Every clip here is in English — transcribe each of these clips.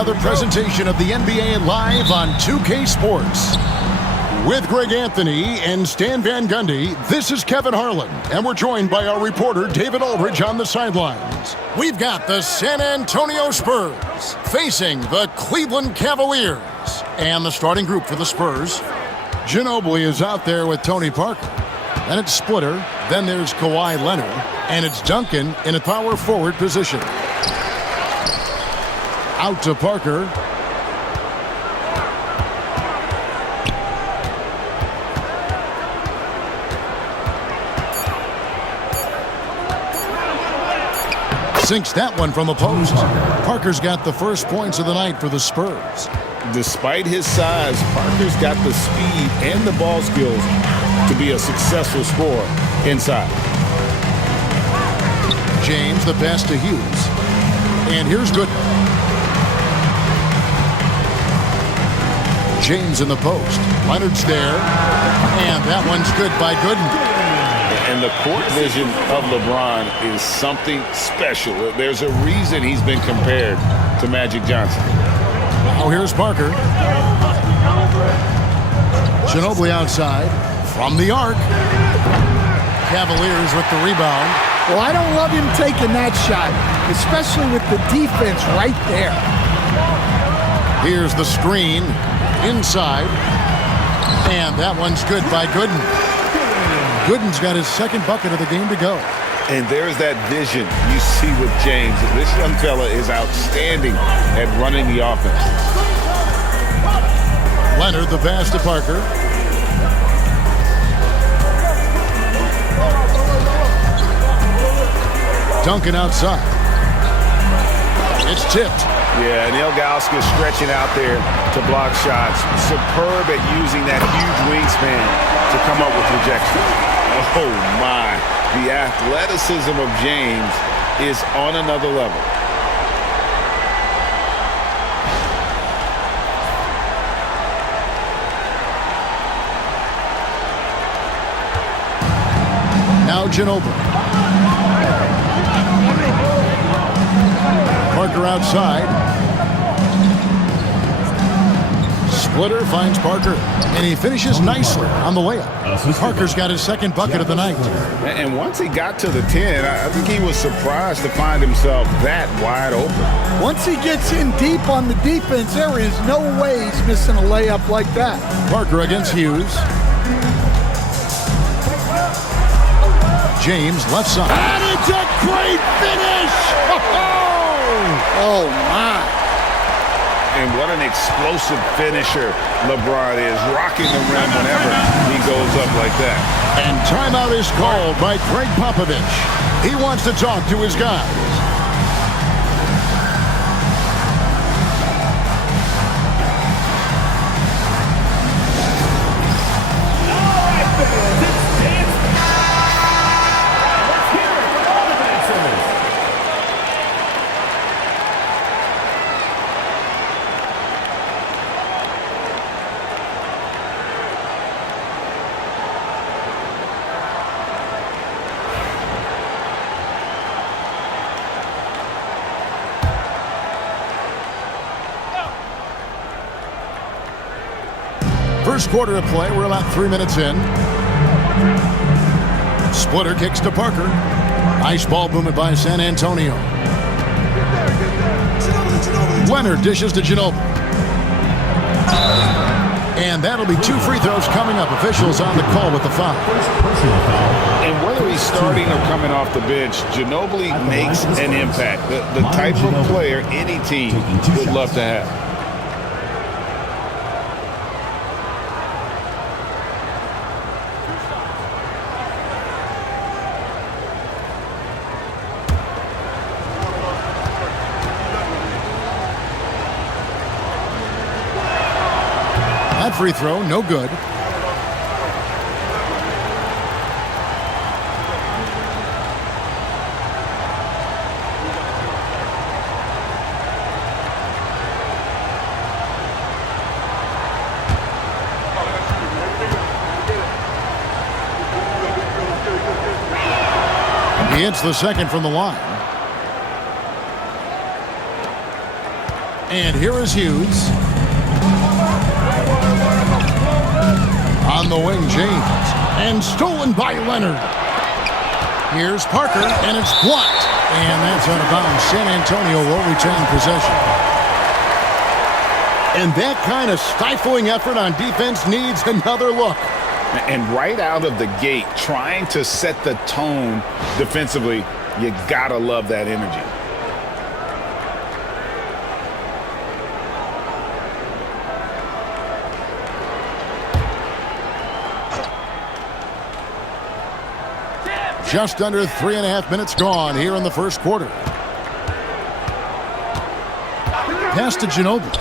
another presentation of the NBA live on 2K Sports. With Greg Anthony and Stan Van Gundy, this is Kevin Harlan, and we're joined by our reporter David Aldridge on the sidelines. We've got the San Antonio Spurs facing the Cleveland Cavaliers. And the starting group for the Spurs: Ginobili is out there with Tony Parker. Then it's Splitter. Then there's Kawhi Leonard. And it's Duncan in a power forward position. Out to Parker. Sinks that one from the post. Parker's got the first points of the night for the Spurs. Despite his size, Parker's got the speed and the ball skills to be a successful scorer inside. James, the pass to Hughes. And here's Gooden. James in the post. Leonard's there. And that one's good by Gooden. And the court vision of LeBron is something special. There's a reason he's been compared to Magic Johnson. Oh, here's Parker. Ginobili outside. From the arc. Cavaliers with the rebound. Well, I don't love him taking that shot, especially with the defense right there. Here's the screen. Inside. And that one's good by Gooden. Gooden's got his second bucket of the game to go. And there's that vision you see with James. This young fella is outstanding at running the offense. Leonard, the pass to Parker. Duncan outside. It's tipped. Yeah, and Ilgauskas stretching out there to block shots. Superb at using that huge wingspan to come up with rejection. Oh, my. The athleticism of James is on another level. Now Ginobili. Parker outside. Splitter finds Parker, and he finishes nicely on the layup. Parker's got his second bucket of the night. And once he got to the 10, I think he was surprised to find himself that wide open. Once he gets in deep on the defense, there is no way he's missing a layup like that. Parker against Hughes. James, left side. And it's a great finish! Oh, my. And what an explosive finisher LeBron is, rocking the rim whenever he goes up like that. And timeout is called by Greg Popovich. He wants to talk to his guys. First quarter of play, we're about 3 minutes in. Splitter kicks to Parker. Nice ball movement by San Antonio. Leonard dishes to Ginobili. And that'll be 2 free throws coming up. Officials on the call with the foul. And whether he's starting or coming off the bench, Ginobili makes an impact. The type of player any team would love to have. That free throw, no good. He hits the second from the line. And here is Hughes. On the wing, James. And stolen by Leonard. Here's Parker, and it's blocked. And that's out of bounds. San Antonio will retain possession. And that kind of stifling effort on defense needs another look. And right out of the gate, trying to set the tone defensively, you gotta love that energy. Just under 3.5 minutes gone here in the first quarter. Pass to Ginobili.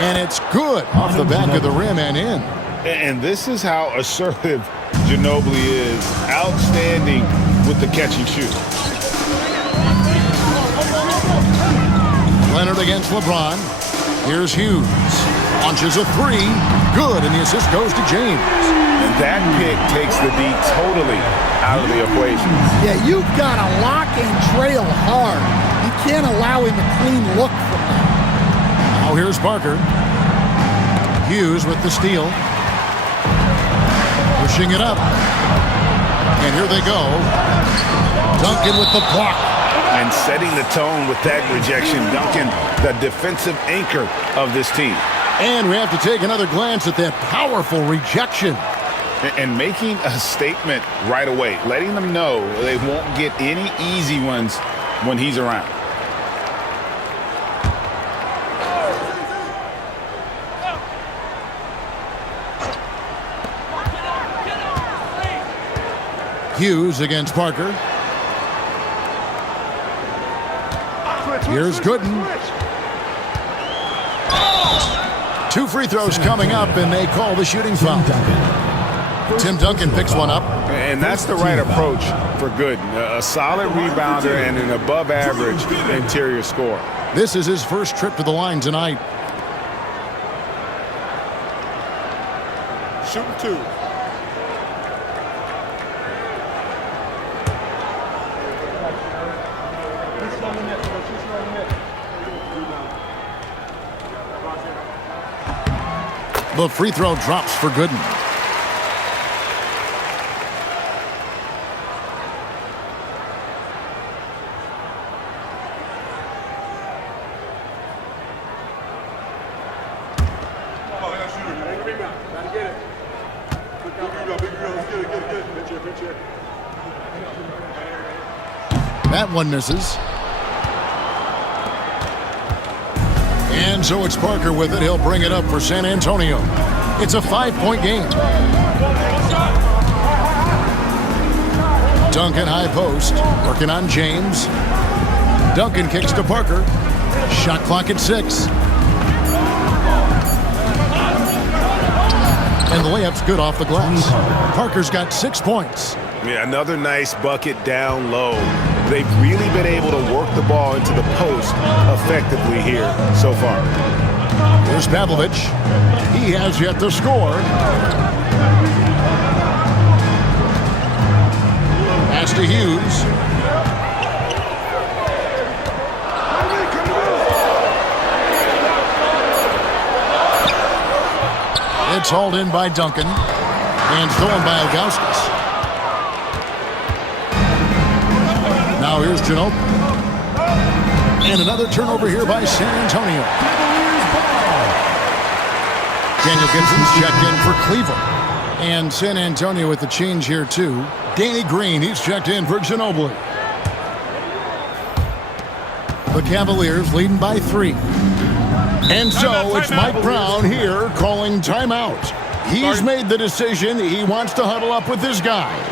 And it's good off the back of the rim and in. And this is how assertive Ginobili is. Outstanding with the catch and shoot. Leonard against LeBron. Here's Hughes. Launches a three. Good, and the assist goes to James. And that pick takes the D totally out of the equation. Yeah, you've got to lock and trail hard. You can't allow him a clean look from that. Now here's Parker. Hughes with the steal. Pushing it up. And here they go. Duncan with the block. And setting the tone with that rejection. Duncan, the defensive anchor of this team. And we have to take another glance at that powerful rejection. And making a statement right away, letting them know they won't get any easy ones when he's around. Hughes against Parker. Here's Gooden. 2 free throws coming up, and they call the shooting foul. Tim Duncan picks one up. And that's the right approach for Gooden. A solid rebounder and an above-average interior scorer. This is his first trip to the line tonight. Shooting 2. The free throw drops for Gooden. That one misses. And so it's Parker with it. He'll bring it up for San Antonio. It's a 5-point game. Duncan high post, working on James. Duncan kicks to Parker. Shot clock at 6. And the layup's good off the glass. Parker's got 6 points. Yeah, another nice bucket down low. They've really been able to work the ball into the post effectively here so far. Here's Pavlovich. He has yet to score. Pass to Hughes. It's hauled in by Duncan and stolen by Ilgauskas. Now here's Ginobili. And another turnover here by San Antonio. Daniel Gibson's checked in for Cleveland. And San Antonio with the change here too. Danny Green, he's checked in for Ginobili. The Cavaliers leading by 3. And so it's Mike Brown here calling timeout. He's made the decision. He wants to huddle up with his guys.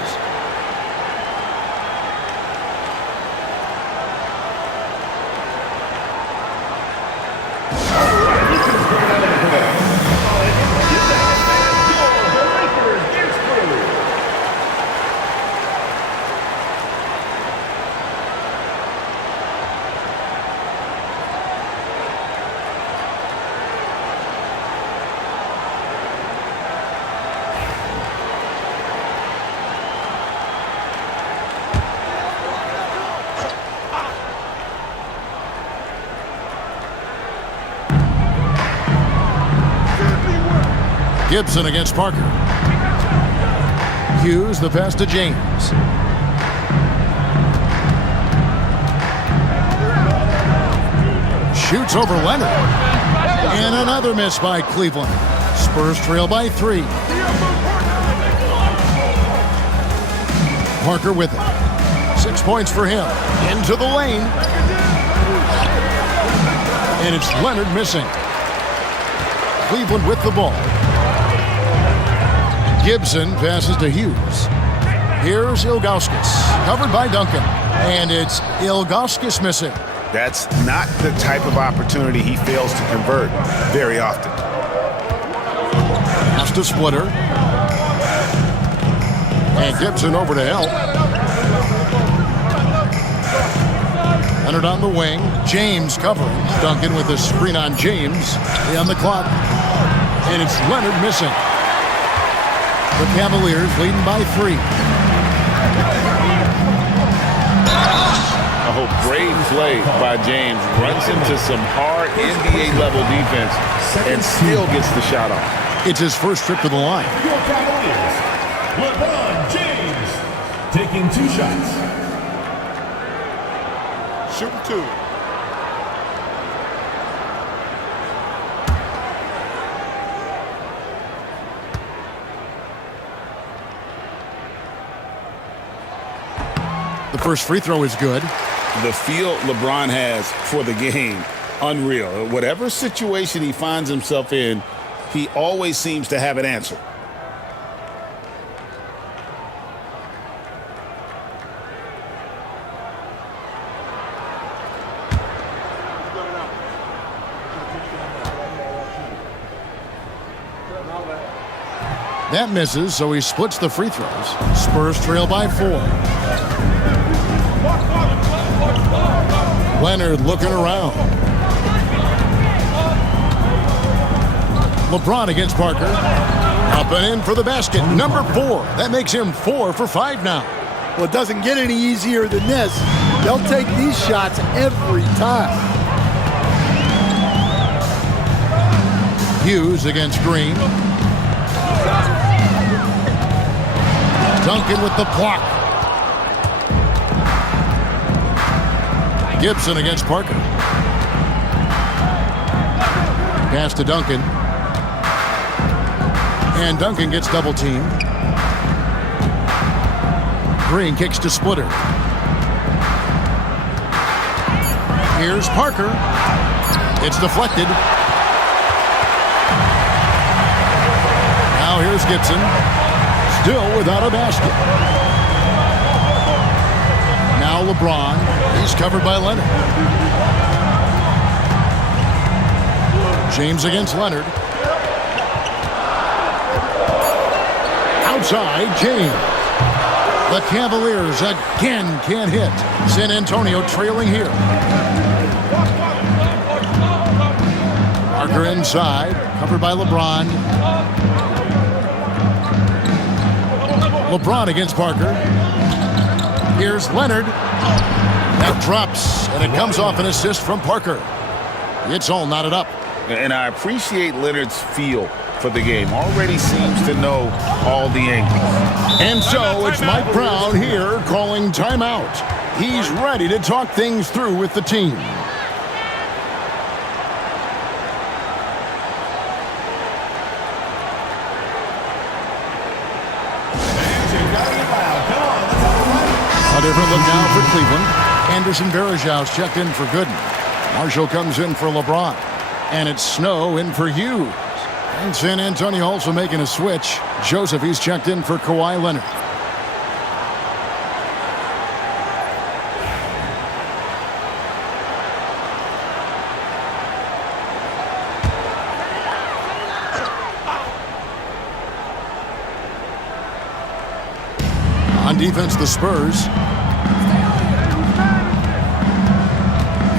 Gibson against Parker. Hughes, the pass to James. Shoots over Leonard. And another miss by Cleveland. Spurs trail by 3. Parker with it. 6 points for him. Into the lane. And it's Leonard missing. Cleveland with the ball. Gibson passes to Hughes. Here's Ilgauskas. Covered by Duncan. And it's Ilgauskas missing. That's not the type of opportunity he fails to convert very often. Pass to Splitter. And Gibson over to help. Leonard on the wing. James covering. Duncan with a screen on James. On the clock. And it's Leonard missing. The Cavaliers leading by 3. Great play by James. Runs into some hard NBA-level defense and still gets the shot off. It's his first trip to the line. Your Cavaliers, LeBron James, taking 2 shots. Shooting 2. The first free throw is good. The feel LeBron has for the game, unreal. Whatever situation he finds himself in, he always seems to have an answer. That misses, so he splits the free throws. Spurs trail by 4. Leonard looking around. LeBron against Parker. Up and in for the basket. Number 4. That makes him 4 for 5 now. Well, it doesn't get any easier than this. They'll take these shots every time. Hughes against Green. Duncan with the block. Gibson against Parker. Pass to Duncan. And Duncan gets double teamed. Green kicks to Splitter. Here's Parker. It's deflected. Now here's Gibson. Still without a basket. Now LeBron. He's covered by Leonard. James against Leonard. Outside, James. The Cavaliers again can't hit. San Antonio trailing here. Parker inside, covered by LeBron. LeBron against Parker. Here's Leonard. That drops, and it comes off an assist from Parker. It's all knotted up. And I appreciate Leonard's feel for the game. Already seems to know all the angles. And so it's Mike Brown here calling timeout. He's ready to talk things through with the team. A different look now for Cleveland. Anderson Varejau's checked in for Gooden. Marshall comes in for LeBron. And it's Snow in for Hughes. And San Antonio also making a switch. Joseph, he's checked in for Kawhi Leonard. On defense, the Spurs.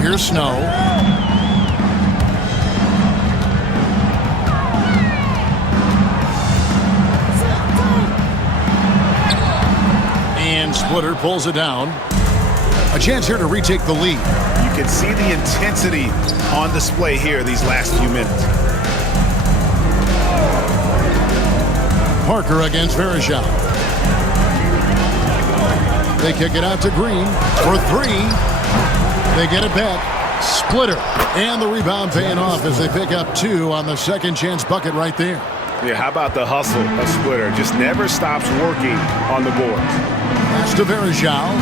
Here's Snow. And Splitter pulls it down. A chance here to retake the lead. You can see the intensity on display here these last few minutes. Parker against Verejao. They kick it out to Green for three. They get it back. Splitter. And the rebound paying off as they pick up 2 on the second chance bucket right there. Yeah, how about the hustle of Splitter? Just never stops working on the board. Pass to Verejao.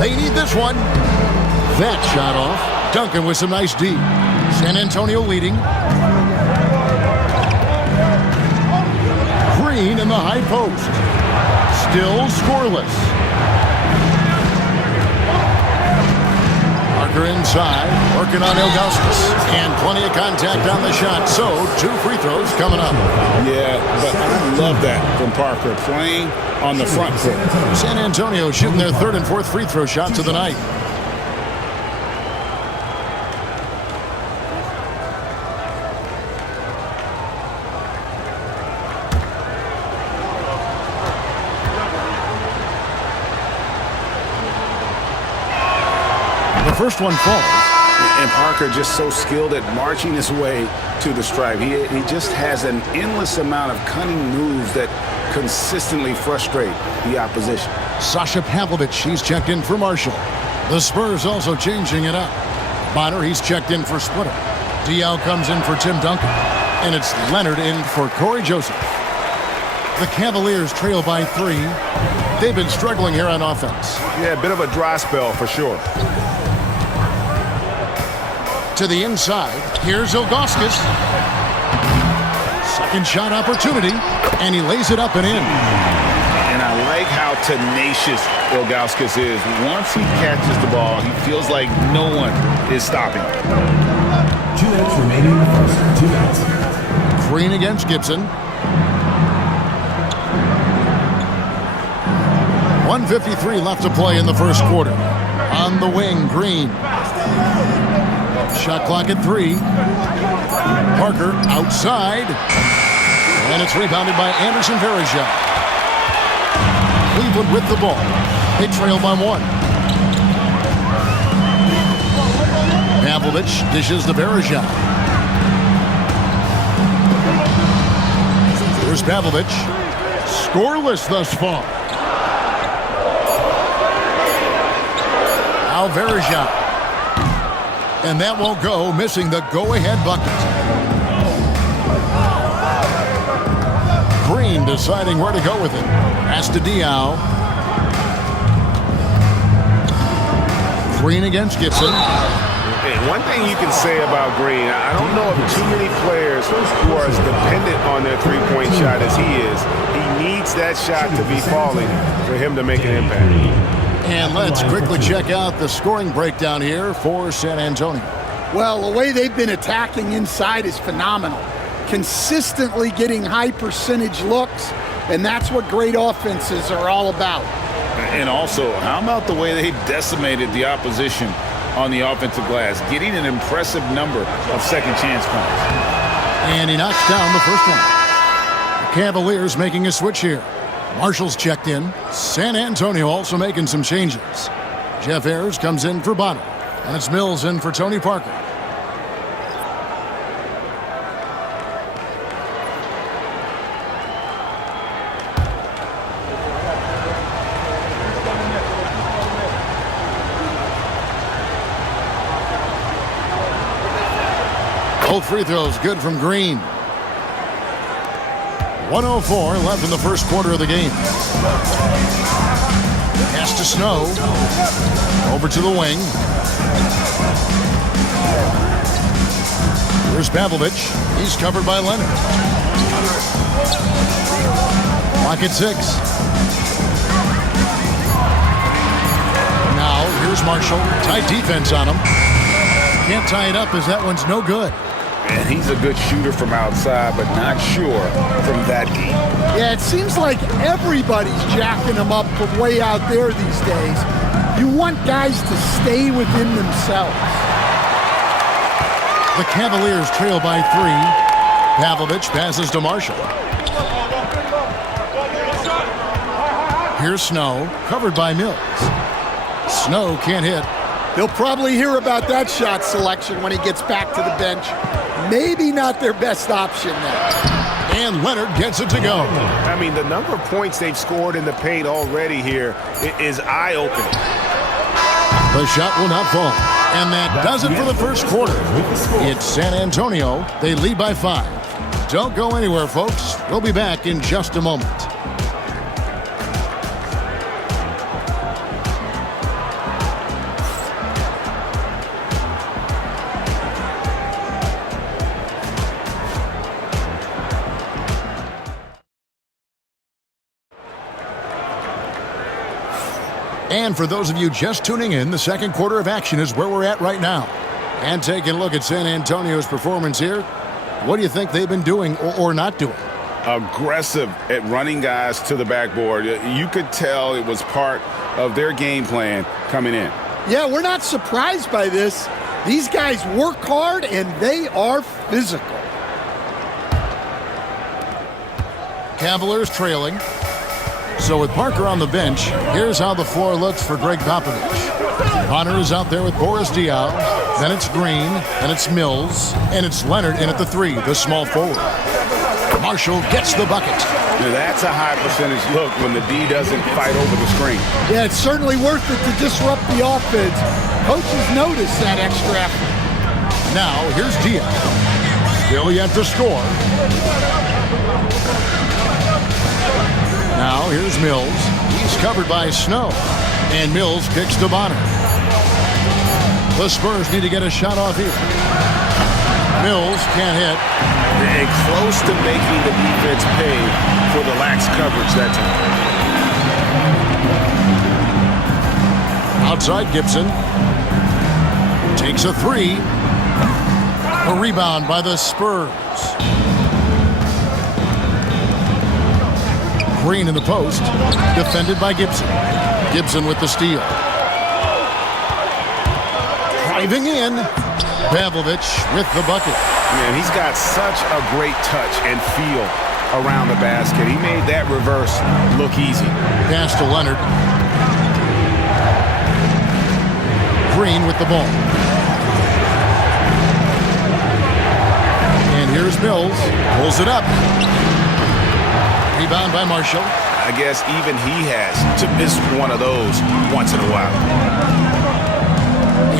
They need this one. That shot off. Duncan with some nice D. San Antonio leading. Green in the high post. Still scoreless. Parker inside, working on Ilgauskas. And plenty of contact on the shot. So, 2 free throws coming up. Yeah, but I love that from Parker, playing on the front foot. San Antonio shooting their 3rd and 4th free throw shots of the night. The first one falls. And Parker just so skilled at marching his way to the stripe. He just has an endless amount of cunning moves that consistently frustrate the opposition. Sasha Pavlovich, he's checked in for Marshall. The Spurs also changing it up. Bonner, he's checked in for Splitter. Diaw comes in for Tim Duncan. And it's Leonard in for Corey Joseph. The Cavaliers trail by 3. They've been struggling here on offense. Yeah, a bit of a dry spell for sure. To the inside, here's Ilgauskas. Second shot opportunity, and he lays it up and in. And I like how tenacious Ilgauskas is. Once he catches the ball, he feels like no one is stopping. 2 minutes remaining in the first. 2 minutes. Green against Gibson. 1:53 left to play in the first quarter. On the wing, Green. Shot clock at 3. Parker outside. And it's rebounded by Anderson Verejao. Cleveland with the ball. They trail by 1. Pavlovich dishes to Verejao. Here's Pavlovich. Scoreless thus far. Now Verejao. And that won't go, missing the go-ahead bucket. Green deciding where to go with it. Pass to Diaw. Green against Gibson. Hey, one thing you can say about Green, I don't know of too many players who are as dependent on their three-point shot as he is. He needs that shot to be falling for him to make an impact. And let's quickly check out the scoring breakdown here for San Antonio. Well, the way they've been attacking inside is phenomenal. Consistently getting high percentage looks, and that's what great offenses are all about. And also, how about the way they decimated the opposition on the offensive glass, getting an impressive number of second chance points. And he knocks down the first one. The Cavaliers making a switch here. Marshall's checked in. San Antonio also making some changes. Jeff Ayers comes in for Bonner. And it's Mills in for Tony Parker. Both free throws good from Green. 1:04 left in the first quarter of the game. Pass to Snow. Over to the wing. Here's Pavlovich. He's covered by Leonard. Clock at 6. Now, here's Marshall. Tight defense on him. Can't tie it up as that one's no good. And he's a good shooter from outside, but not sure from that deep. Yeah, it seems like everybody's jacking them up from way out there these days. You want guys to stay within themselves. The Cavaliers trail by 3. Pavlovich passes to Marshall. Here's Snow, covered by Mills. Snow can't hit. He'll probably hear about that shot selection when he gets back to the bench. Maybe not their best option now. And Leonard gets it to go. I mean, the number of points they've scored in the paint already here is eye-opening. The shot will not fall. And that does it for the first quarter. It's San Antonio. They lead by 5. Don't go anywhere, folks. We'll be back in just a moment. And for those of you just tuning in, the second quarter of action is where we're at right now. And taking a look at San Antonio's performance here, what do you think they've been doing or not doing? Aggressive at running guys to the backboard. You could tell it was part of their game plan coming in. Yeah, we're not surprised by this. These guys work hard and they are physical. Cavaliers trailing. So with Parker on the bench, here's how the floor looks for Greg Popovich. Connor is out there with Boris Diaw. Then it's Green. Then it's Mills. And it's Leonard in at the 3, the small forward. Marshall gets the bucket. Now that's a high percentage look when the D doesn't fight over the screen. Yeah, it's certainly worth it to disrupt the offense. Coaches notice that extra effort. Now here's Diaw. Still yet to score. Now here's Mills. He's covered by Snow. And Mills kicks to Bonner. The Spurs need to get a shot off here. Mills can't hit. And close to making the defense pay for the lax coverage that time. Outside Gibson. Takes a 3. A rebound by the Spurs. Green in the post. Defended by Gibson. Gibson with the steal. Driving in. Pavlovich with the bucket. Man, he's got such a great touch and feel around the basket. He made that reverse look easy. Pass to Leonard. Green with the ball. And here's Mills. Pulls it up. Rebound by Marshall. I guess even he has to miss one of those once in a while.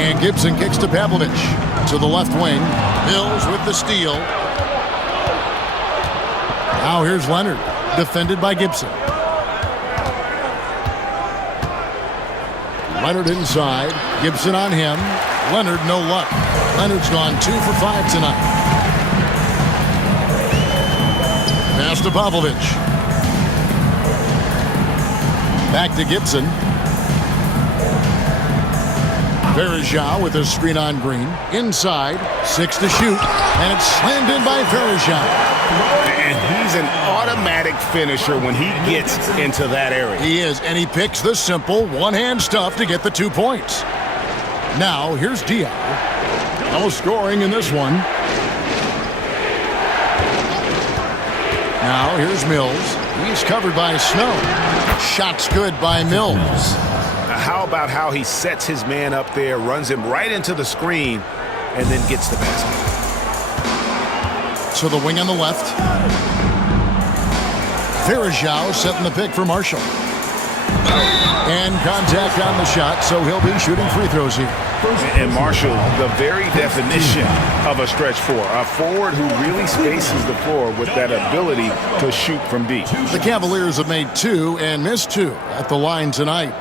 And Gibson kicks to Pavlovich. To the left wing. Mills with the steal. Now here's Leonard. Defended by Gibson. Leonard inside. Gibson on him. Leonard no luck. Leonard's gone 2 for 5 tonight. Pass to Pavlovich. Back to Gibson. Verejao with a screen on Green. Inside. 6 to shoot. And it's slammed in by Verejao. And he's an automatic finisher when he gets into that area. He is, and he picks the simple one-hand stuff to get the 2 points. Now, here's Diaw. No scoring in this one. Now, here's Mills. He's covered by Snow. Shot's good by Mills. How about how he sets his man up there, runs him right into the screen, and then gets the basket. To the wing on the left. Verejao setting the pick for Marshall. And contact on the shot, so he'll be shooting free throws here. And Marshall, the very definition of a stretch 4. A forward who really spaces the floor with that ability to shoot from deep. The Cavaliers have made 2 and missed 2 at the line tonight.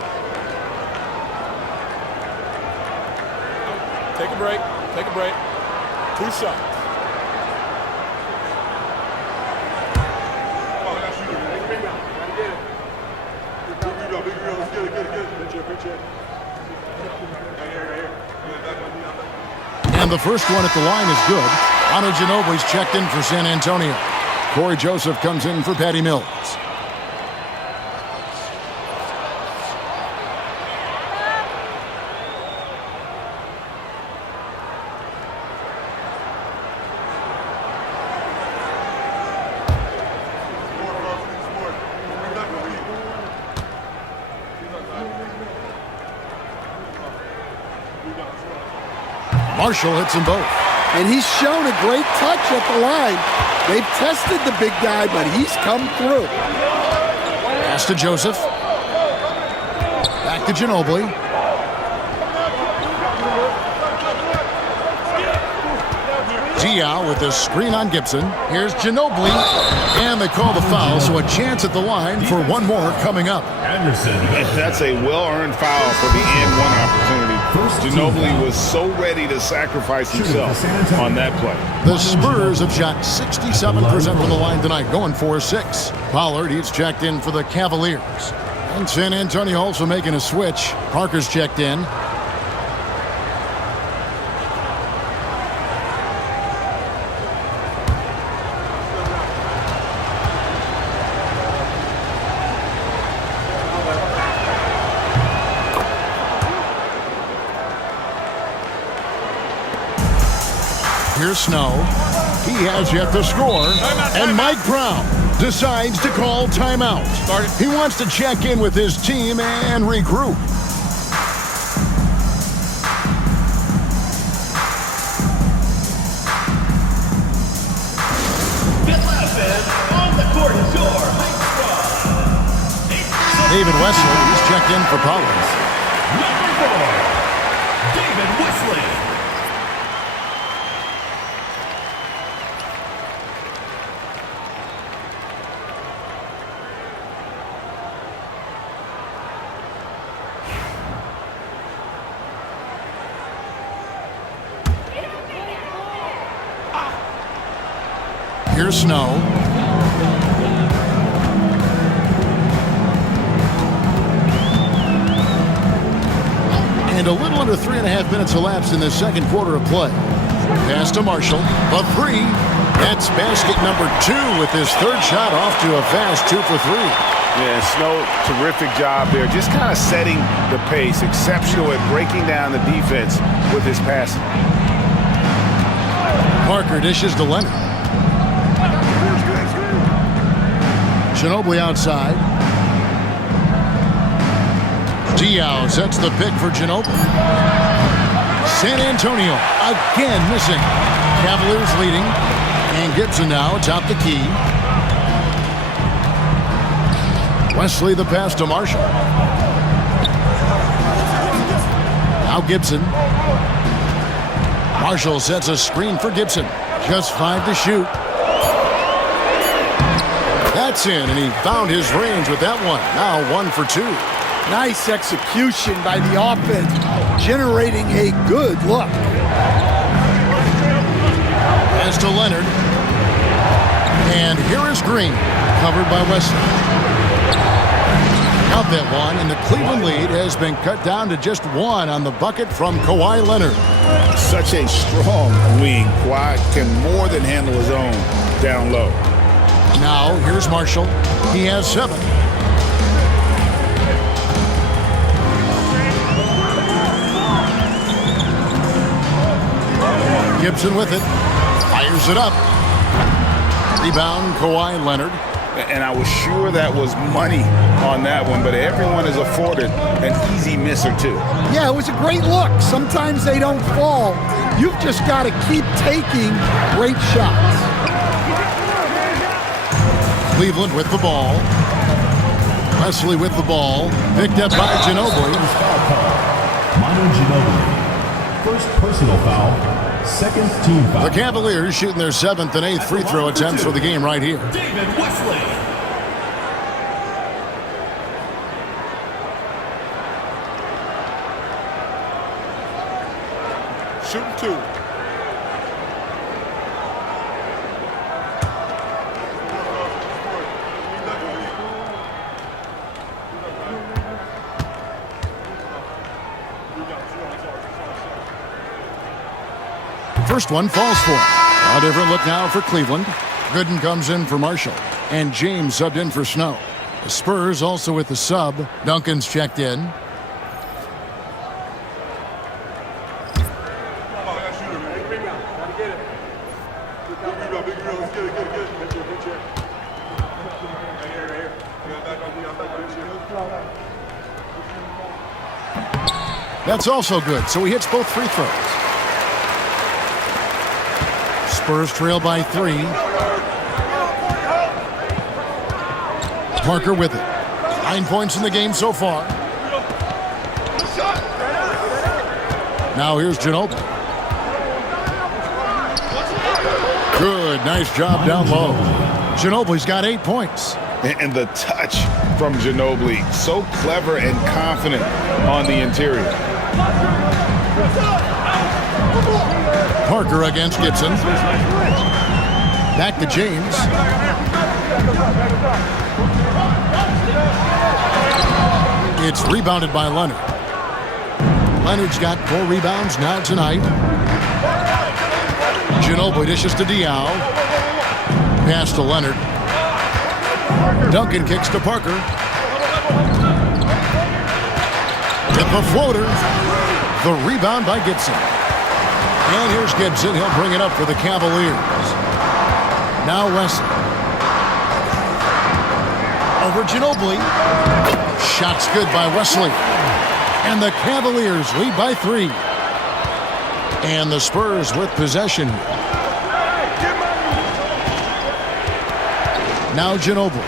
Take a break. Take a break. 2 shots. And the first one at the line is good. Ana Ginobili's checked in for San Antonio. Corey Joseph comes in for Patty Mills. Marshall hits them both. And he's shown a great touch at the line. They've tested the big guy, but he's come through. Pass to Joseph. Back to Ginobili. Diaw with the screen on Gibson. Here's Ginobili. And they call the foul, so a chance at the line for one more coming up. Anderson. That's a well-earned foul for the and one opportunity. Ginobili was so ready to sacrifice himself on that play. The Spurs have shot 67% from the line tonight, going 4-6. Pollard, he's checked in for the Cavaliers. And San Antonio also making a switch. Parker's checked in. Here's Snow. He has yet to score. And Mike Brown decides to call timeout. He wants to check in with his team and regroup. David Wesley, he's checked in for Pollard. Number 4, David Wesley. Here's Snow. And a little under 3.5 minutes elapsed in the second quarter of play. Pass to Marshall. A three. That's basket number 2 with his third shot off to a fast 2 for 3. Yeah, Snow, terrific job there. Just kind of setting the pace. Exceptional at breaking down the defense with his passing. Parker dishes to Leonard. Ginobili outside. Diaw sets the pick for Ginobili. San Antonio again missing. Cavaliers leading. And Gibson now atop the key. Wesley the pass to Marshall. Now Gibson. Marshall sets a screen for Gibson. Just 5 to shoot. That's in, and he found his range with that one. Now 1 for 2. Nice execution by the offense, generating a good look. Pass to Leonard. And here is Green, covered by Wesley. Out that one, and the Cleveland lead has been cut down to just 1 on the bucket from Kawhi Leonard. Such a strong wing. Kawhi can more than handle his own down low. Now, here's Marshall. He has 7. Gibson with it. Fires it up. Rebound, Kawhi Leonard. And I was sure that was money on that one, but everyone is afforded an easy miss or 2. Yeah, it was a great look. Sometimes they don't fall. You've just got to keep taking great shots. Cleveland with the ball. Wesley with the ball. Picked up by Ginobili. Manu Ginobili. First personal foul. Second team foul. The Cavaliers shooting their 7th and 8th free throw attempts for the game right here. David Wesley. Shooting 2. First one falls for him. A different look now for Cleveland. Gooden comes in for Marshall. And James subbed in for Snow. The Spurs also with the sub. Duncan's checked in. That's also good, so he hits both free throws. Spurs trail by 3. Parker with it. 9 points in the game so far. Now here's Ginobili. Good, nice job down low. Ginobili's got 8 points. And the touch from Ginobili, so clever and confident on the interior. Parker against Gibson. Back to James. It's rebounded by Leonard. Leonard's got 4 rebounds now tonight. Ginobili dishes to Diaw. Pass to Leonard. Duncan kicks to Parker. Hit the floater. The rebound by Gibson. And here's Gibson. He'll bring it up for the Cavaliers. Now Wesley. Over Ginobili. Shot's good by Wesley. And the Cavaliers lead by 3. And the Spurs with possession. Now Ginobili.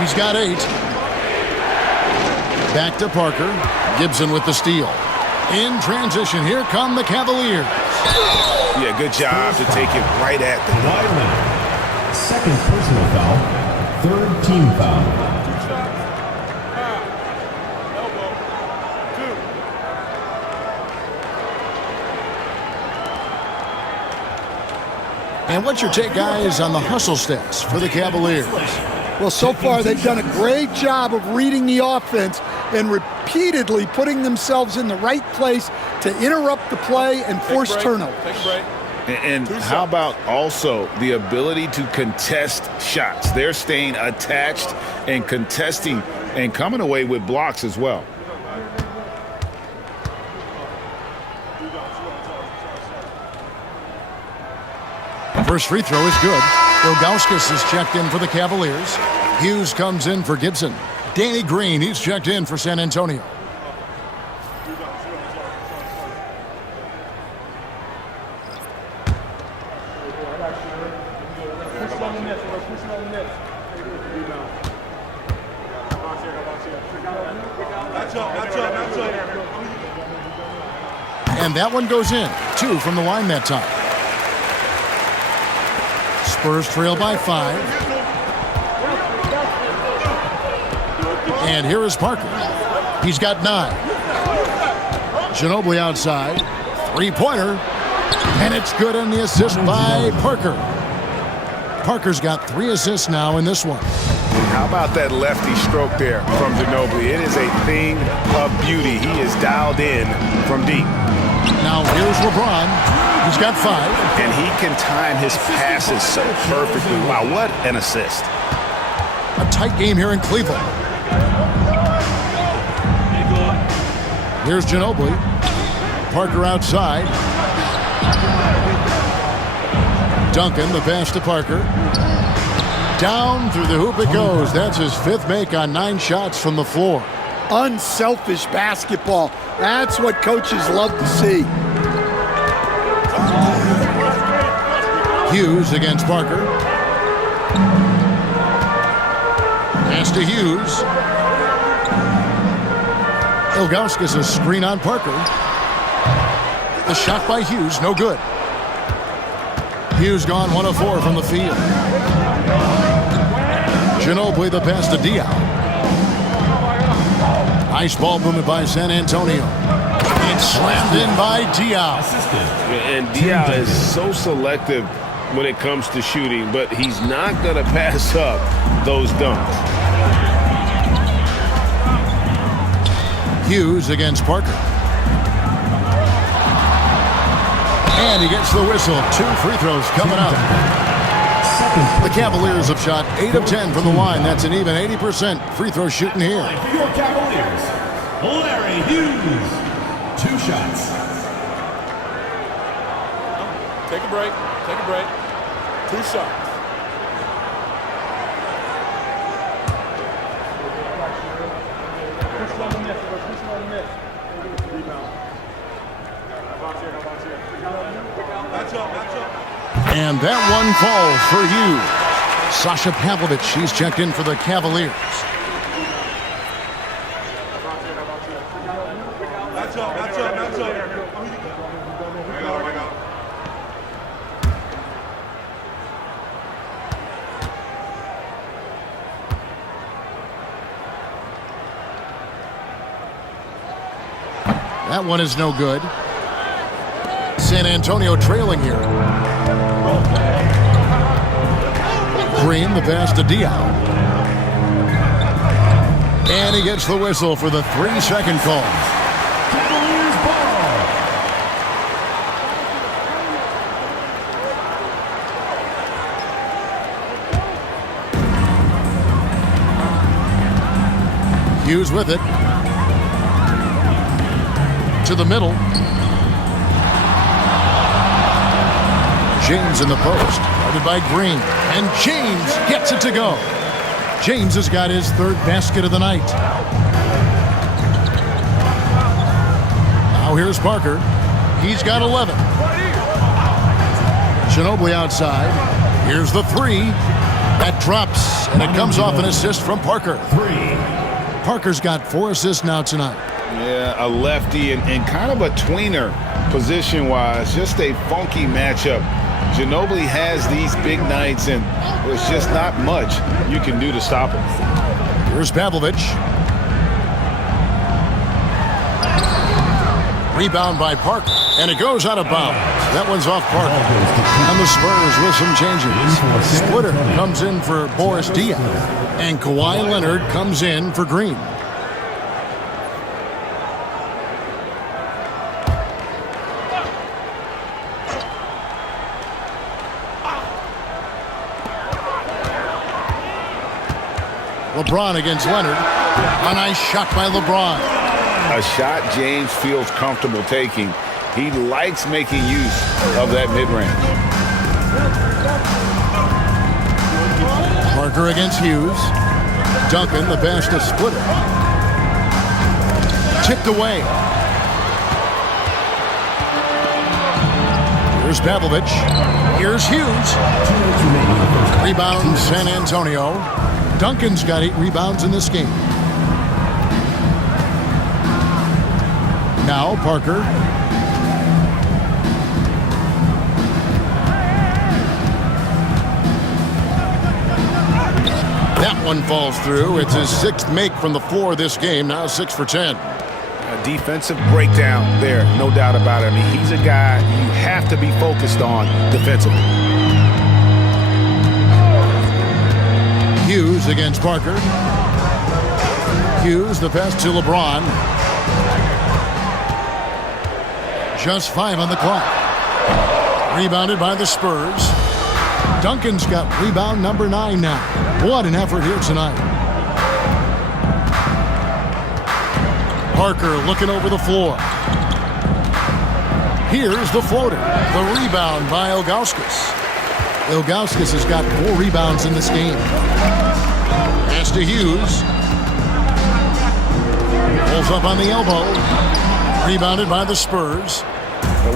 He's got 8. Back to Parker. Gibson with the steal. In transition, here come the Cavaliers. Yeah, good job to take it right at the line. Second personal foul. Third team foul. And what's your take, guys, on the hustle stats for the Cavaliers? Well, so far they've done a great job of reading the offense and repeatedly putting themselves in the right place to interrupt the play and force turnovers. Take a break. And how about also the ability to contest shots? They're staying attached and contesting and coming away with blocks as well. First free throw is good. Ilgauskas is checked in for the Cavaliers. Hughes comes in for Gibson. Danny Green, he's checked in for San Antonio. And that one goes in. 2 from the line that time. Spurs trail by 5. And here is Parker. He's got 9. Ginobili outside. 3-pointer. And it's good on the assist by Parker. Parker's got 3 assists now in this one. How about that lefty stroke there from Ginobili? It is a thing of beauty. He is dialed in from deep. Now here's LeBron. He's got 5. And he can time his passes so perfectly. Wow, what an assist. A tight game here in Cleveland. Here's Ginobili. Parker outside. Duncan, the pass to Parker. Down through the hoop it goes. That's his 5th make on 9 shots from the floor. Unselfish basketball. That's what coaches love to see. Hughes against Parker. Pass to Hughes. Ilgauskas a screen on Parker. The shot by Hughes, no good. Hughes gone 1 of 4 from the field. Ginobili the pass to Diaw. Nice ball movement by San Antonio. It's slammed in by Diaw. And Diaw is so selective when it comes to shooting, but he's not going to pass up those dunks. Hughes against Parker. And he gets the whistle. 2 free throws coming up. The Cavaliers have shot 8 of 10 from the line. That's an even 80% free throw shooting here. For your Cavaliers, Larry Hughes. 2 shots. Take a break. Take a break. 2 shots. And that one falls for you. Sasha Pavlovich, she's checked in for the Cavaliers. That one is no good. San Antonio trailing here. Green, the pass to Diaw. And he gets the whistle for the 3-second call. Cavaliers ball. Hughes with it. To the middle. James in the post. Guarded by Green. And James gets it to go. James has got his third basket of the night. Now here's Parker. He's got 11. Ginobili outside. Here's the three. That drops, and it comes off an assist from Parker. Parker's got 4 assists now tonight. Yeah, a lefty and kind of a tweener position-wise. Just a funky matchup. Ginobili has these big nights, and there's just not much you can do to stop him. Here's Pavlovich. Rebound by Parker, and it goes out of bounds. That one's off Parker. And the Spurs with some changes. Splitter comes in for Boris Diaw, and Kawhi Leonard comes in for Green. LeBron against Leonard. A nice shot by LeBron. A shot James feels comfortable taking. He likes making use of that mid-range. Parker against Hughes. Duncan, the pass to Splitter. Tipped away. Here's Pavlovich. Here's Hughes. Rebound San Antonio. Duncan's got 8 rebounds in this game. Now Parker. That one falls through. It's his 6th make from the floor this game. Now 6 for 10. A defensive breakdown there, no doubt about it. I mean, he's a guy you have to be focused on defensively. Hughes against Parker. Hughes, the pass to LeBron. Just 5 on the clock. Rebounded by the Spurs. Duncan's got rebound number 9 now. What an effort here tonight. Parker looking over the floor. Here's the floater. The rebound by Ilgauskas. Ilgauskas has got 4 rebounds in this game. Pass to Hughes. Pulls up on the elbow. Rebounded by the Spurs.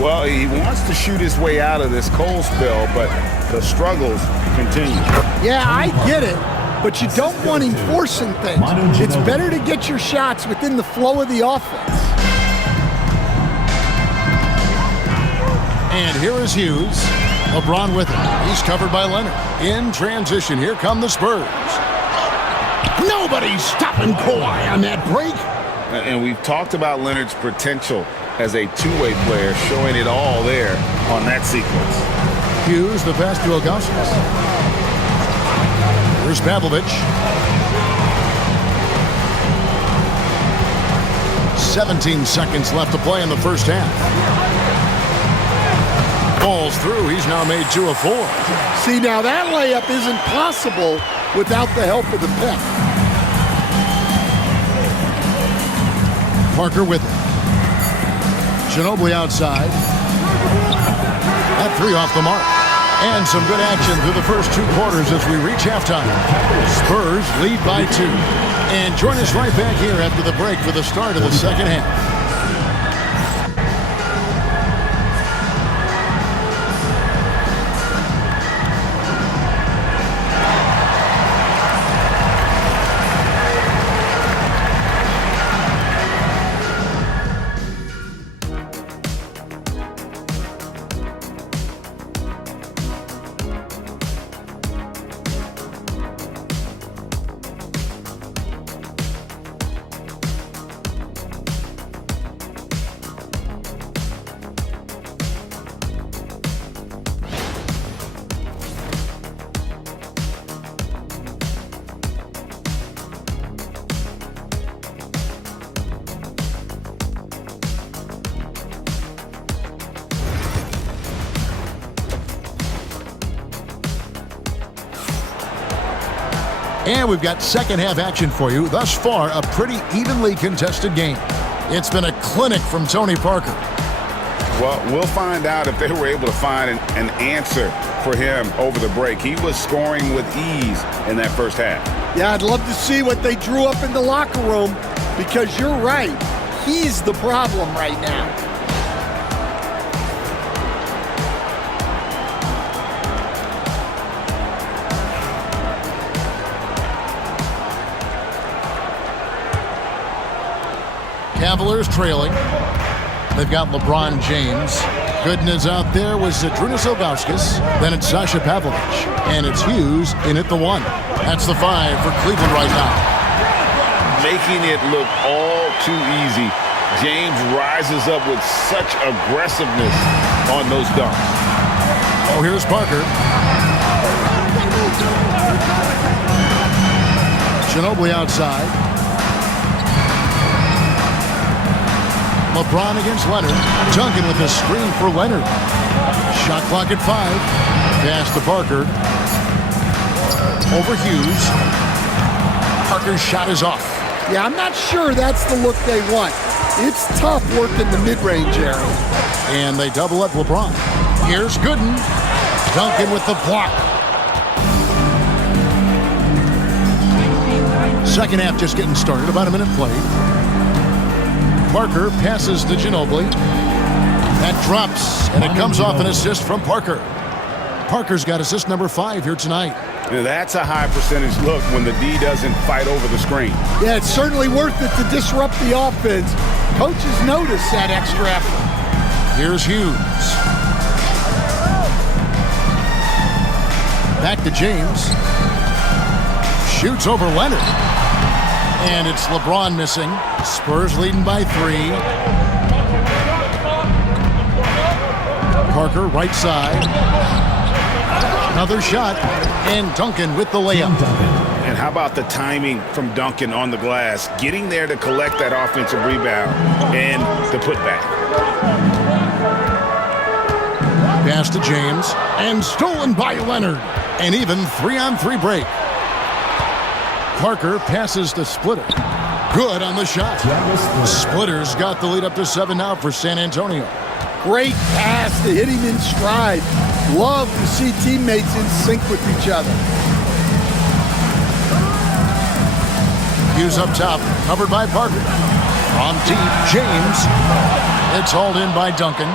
Well, he wants to shoot his way out of this cold spell, but the struggles continue. Yeah, I get it, but you don't want him forcing things. It's better to get your shots within the flow of the offense. And here is Hughes. LeBron with it. He's covered by Leonard. In transition, here come the Spurs. Nobody's stopping Kawhi on that break. And we've talked about Leonard's potential as a two-way player, showing it all there on that sequence. Hughes, the pass to Ilgauskas. Here's Pavlovich. 17 seconds left to play in the first half. Falls through. He's now made 2 of 4. See, now that layup isn't possible without the help of the pick. Parker with it. Ginobili outside. That 3 off the mark. And some good action through the first 2 quarters as we reach halftime. Spurs lead by 2. And join us right back here after the break for the start of the second half. And we've got second half action for you. Thus far, a pretty evenly contested game. It's been a clinic from Tony Parker. Well, we'll find out if they were able to find an answer for him over the break. He was scoring with ease in that first half. Yeah, I'd love to see what they drew up in the locker room, because you're right. He's the problem right now. Cavaliers trailing. They've got LeBron James. Gooden is out there with Zydrunas Ilgauskas. Then it's Sasha Pavlovich. And it's Hughes in at the 1. That's the 5 for Cleveland right now. Making it look all too easy. James rises up with such aggressiveness on those dunks. Oh, here's Parker. Ginobili outside. LeBron against Leonard. Duncan with a screen for Leonard. Shot clock at 5. Pass to Parker. Over Hughes. Parker's shot is off. Yeah, I'm not sure that's the look they want. It's tough working the mid-range area. And they double up LeBron. Here's Gooden. Duncan with the block. Second half just getting started. About a minute played. Parker passes to Ginobili. That drops, and it comes off an assist from Parker. Parker's got assist number 5 here tonight. Now that's a high percentage look when the D doesn't fight over the screen. Yeah, it's certainly worth it to disrupt the offense. Coaches notice that extra effort. Here's Hughes. Back to James. Shoots over Leonard. And it's LeBron missing. Spurs leading by 3. Parker right side. Another shot. And Duncan with the layup. And how about the timing from Duncan on the glass, getting there to collect that offensive rebound and the putback. Pass to James. And stolen by Leonard. An even 3-on-3 break. Parker passes to Splitter. Good on the shot. Splitter's got the lead up to 7 now for San Antonio. Great pass to hit him in stride. Love to see teammates in sync with each other. Hughes up top, covered by Parker. On deep, James. It's hauled in by Duncan.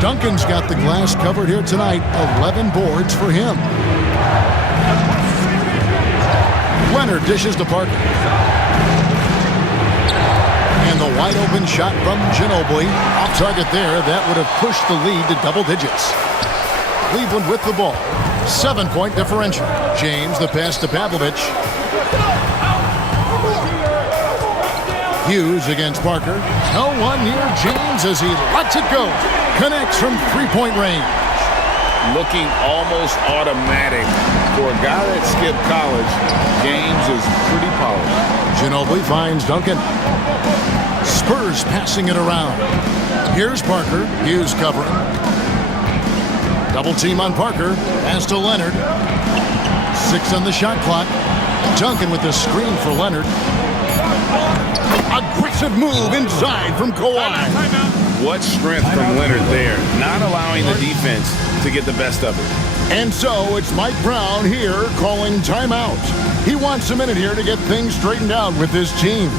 Duncan's got the glass covered here tonight. 11 boards for him. Leonard dishes to Parker. And the wide open shot from Ginobili. Off target there. That would have pushed the lead to double digits. Cleveland with the ball. 7-point differential. James, the pass to Pavlovich. Hughes against Parker. No one near James as he lets it go. Connects from 3-point range. Looking almost automatic. For a guy that skipped college, James is pretty polished. Ginobili finds Duncan. Spurs passing it around. Here's Parker. Hughes covering. Double team on Parker. Pass to Leonard. 6 on the shot clock. Duncan with the screen for Leonard. Aggressive move inside from Kawhi. What strength from Leonard there, not allowing the defense to get the best of it. And so it's Mike Brown here calling timeout. He wants a minute here to get things straightened out with his team.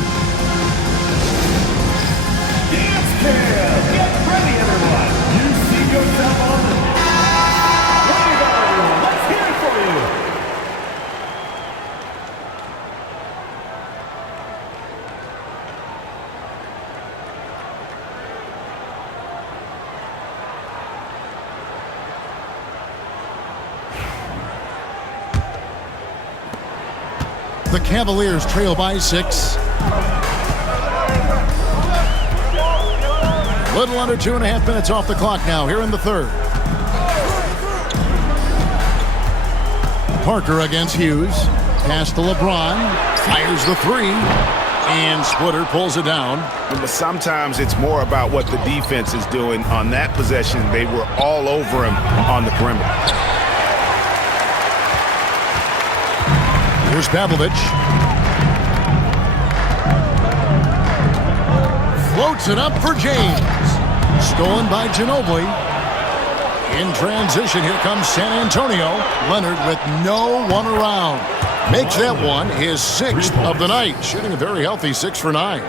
Dance Cam! Get ready, everyone! You see yourself on the Way to go, everyone! Let's hear it for you! The Cavaliers trail by 6. Little under 2.5 minutes off the clock now here in the third. Parker against Hughes. Pass to LeBron. Fires the 3. And Splitter pulls it down. But sometimes it's more about what the defense is doing. On that possession, they were all over him on the perimeter. Here's Pavlovich. Floats it up for James. Stolen by Ginobili. In transition, here comes San Antonio. Leonard with no one around. Makes that one his 6th of the night. Shooting a very healthy 6 for 9.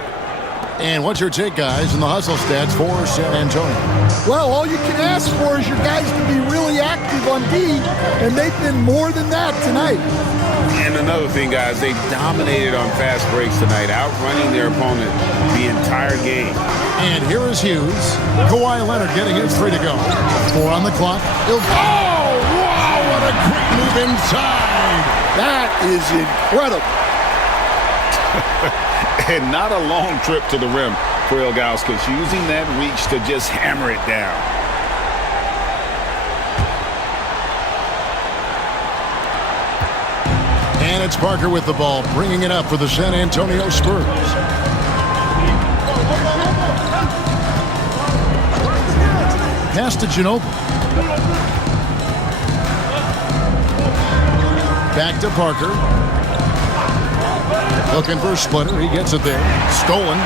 And what's your take, guys, in the hustle stats for San Antonio? Well, all you can ask for is your guys to be really active on D, and they've been more than that tonight. And another thing, guys, they dominated on fast breaks tonight, outrunning their opponent the entire game. And here is Hughes. Kawhi Leonard getting his 3 to go. 4 on the clock. Oh, wow, what a great move inside. That is incredible. And not a long trip to the rim for Ilgauskas, using that reach to just hammer it down. And it's Parker with the ball, bringing it up for the San Antonio Spurs. Pass to Ginobili. Back to Parker. Looking for a splitter. He gets it there. Stolen.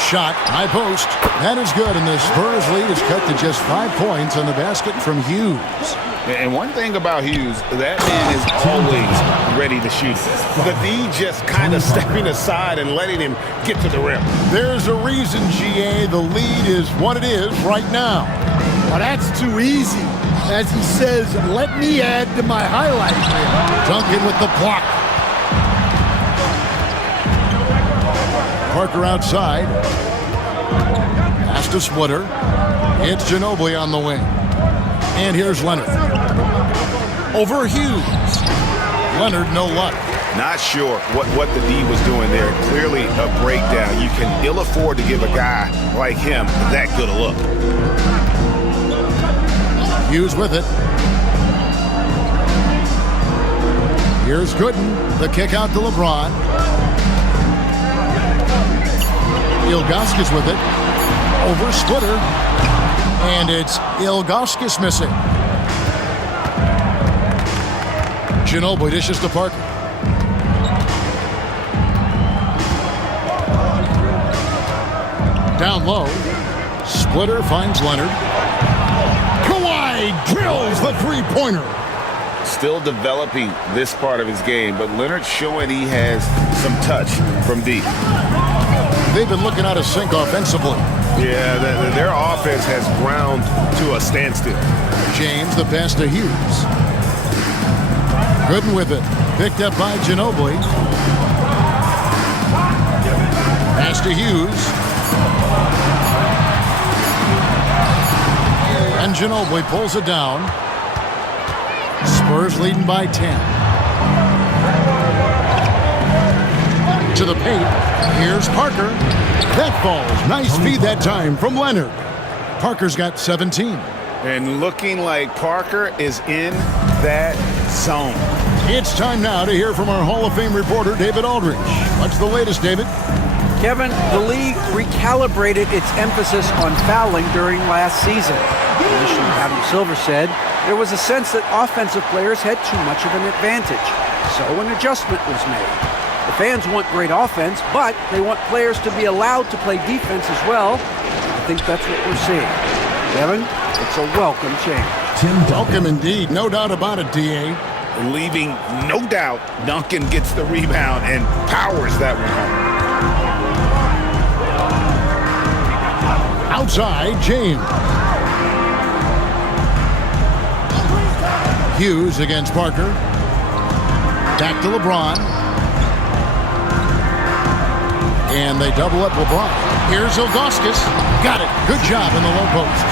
Shot. High post. That is good. And the Spurs lead is cut to just 5 points on the basket from Hughes. And one thing about Hughes, that man is always ready to shoot. The D just kind of stepping aside and letting him get to the rim. There's a reason, GA, the lead is what it is right now. Well, that's too easy. As he says, let me add to my highlight reel. Duncan with the block. Parker outside. Pass to Splitter. It's Ginobili on the wing. And here's Leonard. Over Hughes. Leonard, no luck. Not sure what the D was doing there. Clearly a breakdown. You can ill afford to give a guy like him that good a look. Hughes with it. Here's Gooden. The kick out to LeBron. Ilgauskas with it. Over Splitter. And it's Ilgauskas missing. Ginobili dishes to Parker. Down low. Splitter finds Leonard. Kawhi drills the three-pointer. Still developing this part of his game, but Leonard showing he has some touch from deep. They've been looking out of sync offensively. Yeah, their offense has ground to a standstill. James, the pass to Hughes. Gooden with it. Picked up by Ginobili. Pass to Hughes. And Ginobili pulls it down. Spurs leading by 10. To the paint. Here's Parker. That falls. Nice feed that time from Leonard. Parker's got 17. And looking like Parker is in that zone. It's time now to hear from our Hall of Fame reporter, David Aldridge. What's the latest, David? Kevin, the league recalibrated its emphasis on fouling during last season. Commissioner Adam Silver said there was a sense that offensive players had too much of an advantage. So an adjustment was made. The fans want great offense, but they want players to be allowed to play defense as well. I think that's what we're seeing. Kevin, it's a welcome change. Welcome indeed. No doubt about it, D.A. Leaving no doubt, Duncan gets the rebound and powers that one home. Outside, James. Hughes against Parker. Back to LeBron. And they double up LeBron. Here's Ilgauskas. Got it. Good job in the low post.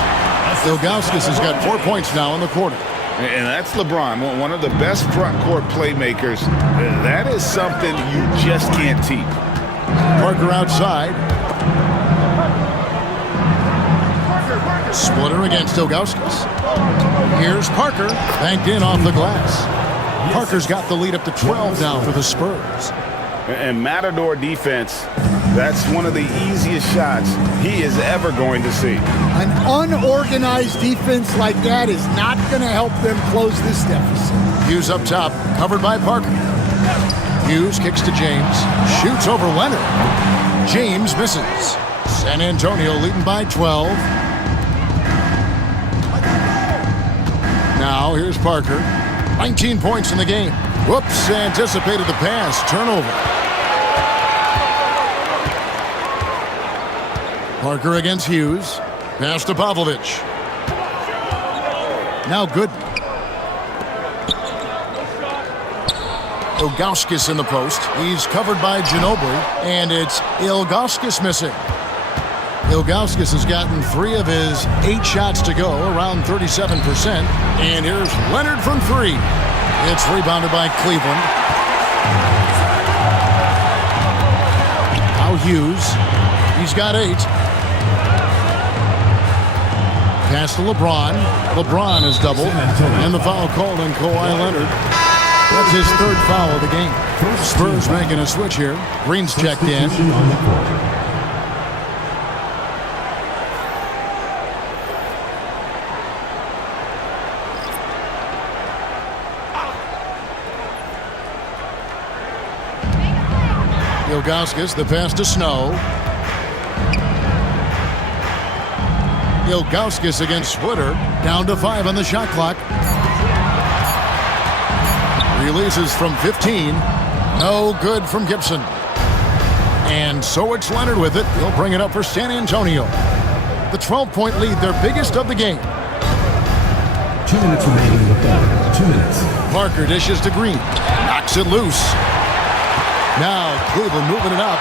Ilgauskas has got 4 points now in the quarter. And that's LeBron, one of the best front court playmakers. That is something you just can't teach. Parker outside. Splitter against Ilgauskas. Here's Parker. Banked in off the glass. Parker's got the lead up to 12 now for the Spurs. And Matador defense, that's one of the easiest shots he is ever going to see. An unorganized defense like that is not going to help them close this deficit. Hughes up top, covered by Parker. Hughes kicks to James, shoots over Leonard. James misses. San Antonio leading by 12. Now here's Parker. 19 points in the game. Whoops, anticipated the pass. Turnover. Parker against Hughes. Pass to Pavlovich. Now Gooden. Ilgauskas in the post. He's covered by Ginobili, and it's Ilgauskas missing. Ilgauskas has gotten 3 of his 8 shots to go, around 37%. And here's Leonard from 3. It's rebounded by Cleveland. Now Hughes. He's got 8. Pass to LeBron. LeBron is doubled. And the foul called on Kawhi Leonard. That's his 3rd foul of the game. Spurs making a switch here. Green's checked in. Ilgauskas, the pass to Snow. Ilgauskas against Splitter. Down to 5 on the shot clock. Releases from 15. No good from Gibson. And so it's Leonard with it. He'll bring it up for San Antonio. The 12-point lead, their biggest of the game. 2 minutes remaining in the quarter. 2 minutes. Parker dishes to Green. Knocks it loose. Now Cleveland moving it up.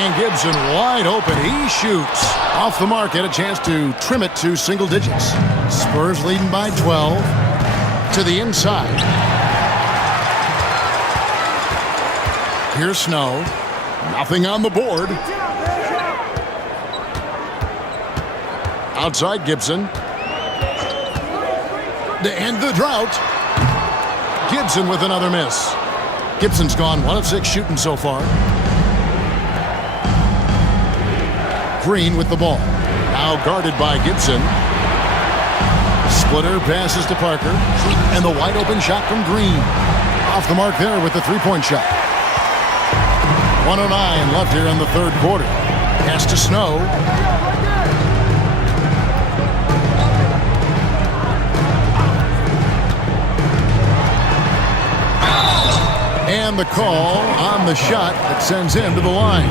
And Gibson wide open. He shoots. Off the mark. Had a chance to trim it to single digits. Spurs leading by 12. To the inside. Here's Snow. Nothing on the board. Outside Gibson. To end the drought. Gibson with another miss. Gibson's gone 1 of 6 shooting so far. Green with the ball. Now guarded by Gibson. Splitter passes to Parker. And the wide open shot from Green. Off the mark there with the 3-point shot. 1:09 left here in the 3rd quarter. Pass to Snow. And the call on the shot that sends him to the line.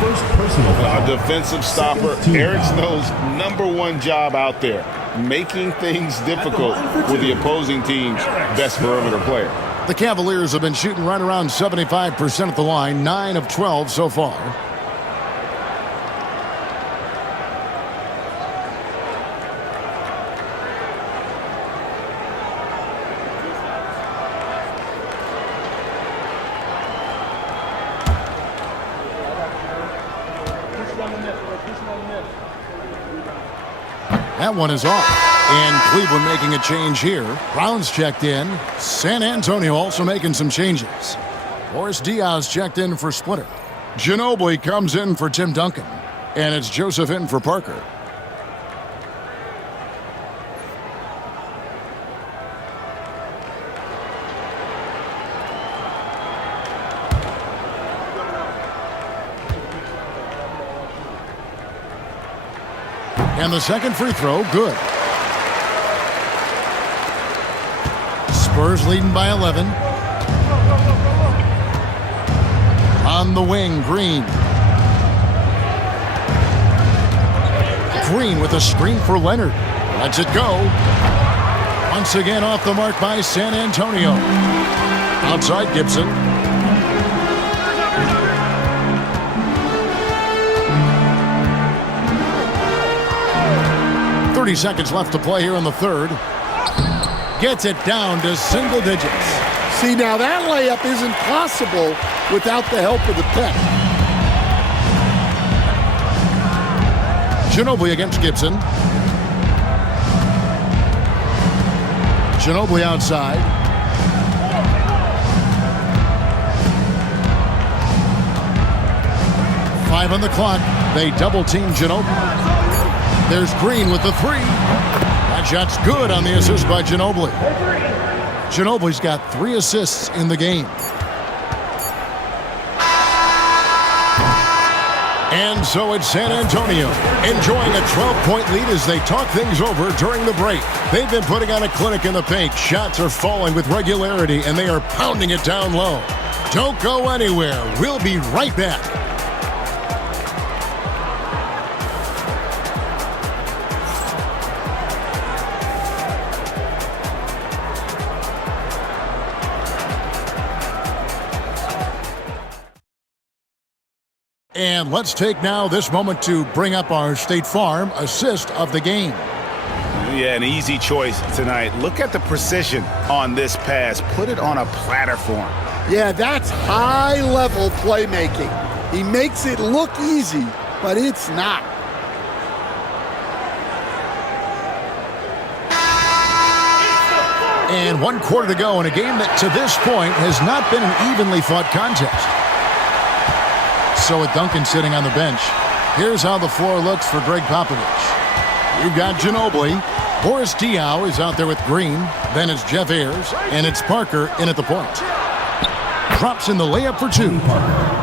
First personal foul. A defensive stopper. Eric Snow's #1 job out there. Making things difficult with the opposing team's best perimeter player. The Cavaliers have been shooting right around 75% at the line. 9 of 12 so far. That one is off. And Cleveland making a change here. Brown's checked in. San Antonio also making some changes. Boris Diaz checked in for Splitter. Ginobili comes in for Tim Duncan. And it's Joseph in for Parker. And the second free throw, good. Spurs leading by 11. On the wing, Green. Green with a screen for Leonard. Lets it go. Once again off the mark by San Antonio. Outside Gibson. Seconds left to play here in the 3rd. Gets it down to single digits. See, now that layup isn't possible without the help of the pick. Ginobili against Gibson. Ginobili outside. Five on the clock. They double team Ginobili. There's Green with the 3. That shot's good on the assist by Ginobili. Ginobili's got 3 assists in the game. And so it's San Antonio, enjoying a 12-point lead as they talk things over during the break. They've been putting on a clinic in the paint. Shots are falling with regularity, and they are pounding it down low. Don't go anywhere. We'll be right back. And let's take now this moment to bring up our State Farm assist of the game. Yeah, an easy choice tonight. Look at the precision on this pass. Put it on a platter for him. Yeah, that's high-level playmaking. He makes it look easy, but it's not. And 1 quarter to go in a game that to this point has not been an evenly fought contest. So with Duncan sitting on the bench, here's how the floor looks for Greg Popovich. You've got Ginobili. Boris Diaw is out there with Green. Then it's Jeff Ayers. And it's Parker in at the point. Drops in the layup for 2.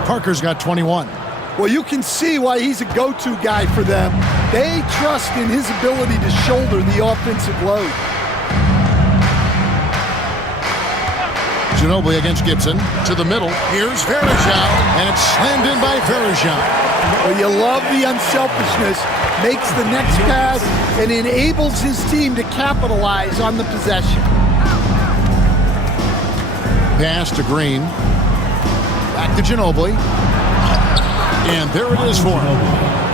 Parker's got 21. Well, you can see why he's a go-to guy for them. They trust in his ability to shoulder the offensive load. Ginobili against Gibson. To the middle. Here's Varejao. And it's slammed in by Varejao. Well, you love the unselfishness. Makes the next pass and enables his team to capitalize on the possession. Pass to Green. Back to Ginobili. And there it is for him.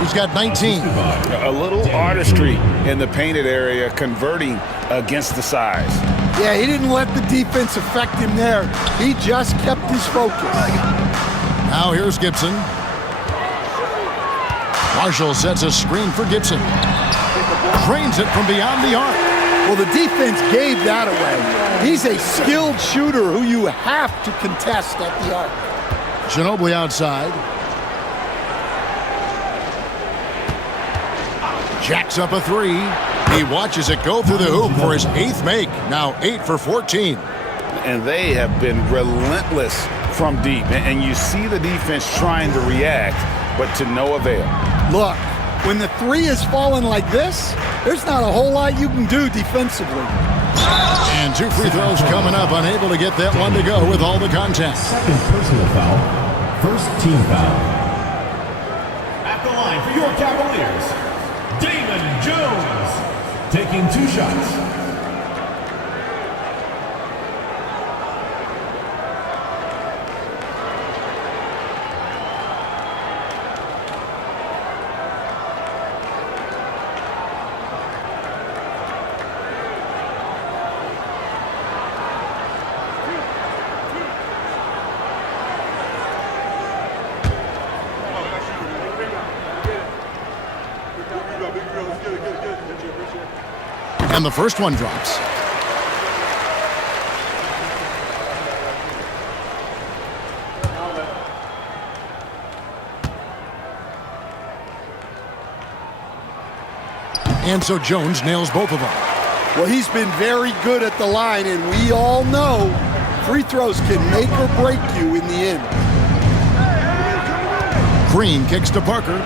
He's got 19. A little artistry in the painted area, converting against the size. Yeah, he didn't let the defense affect him there. He just kept his focus. Now here's Gibson. Marshall sets a screen for Gibson. Drains it from beyond the arc. Well, the defense gave that away. He's a skilled shooter who you have to contest at the arc. Ginobili outside. Jacks up a 3. He watches it go through the hoop for his 8th make. Now 8 for 14. And they have been relentless from deep. And you see the defense trying to react, but to no avail. Look, when the 3 is falling like this, there's not a whole lot you can do defensively. And 2 free throws coming up, unable to get that one to go with all the contact. Second personal foul. First team foul. At the line for your Cavaliers, Damon Jones, taking 2 shots. And the first one drops. And so Jones nails both of them. Well, he's been very good at the line, and we all know free throws can make or break you in the end. Green kicks to Parker.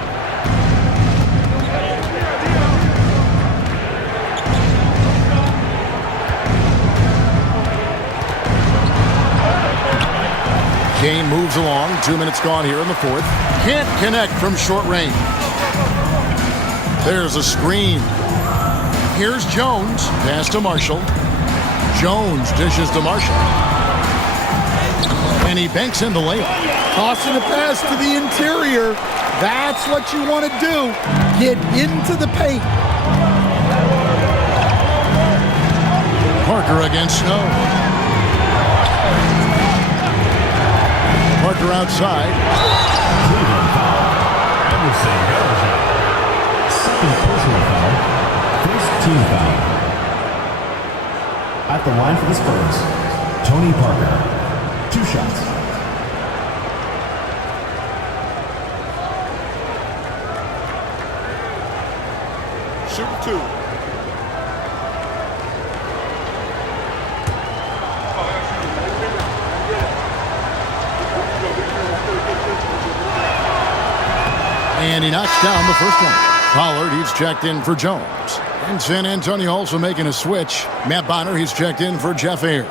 Kane moves along. 2 minutes gone here in the 4th. Can't connect from short range. There's a screen. Here's Jones. Pass to Marshall. Jones dishes to Marshall. And he banks in the layup. Tossing a pass to the interior. That's what you want to do. Get into the paint. Parker against Snow. Parker outside. Second personal foul. First team foul. At the line for the Spurs, Tony Parker. 2 shots. Shoot 2. And he knocks down the first one. Pollard, he's checked in for Jones. And San Antonio also making a switch. Matt Bonner, he's checked in for Jeff Ayers.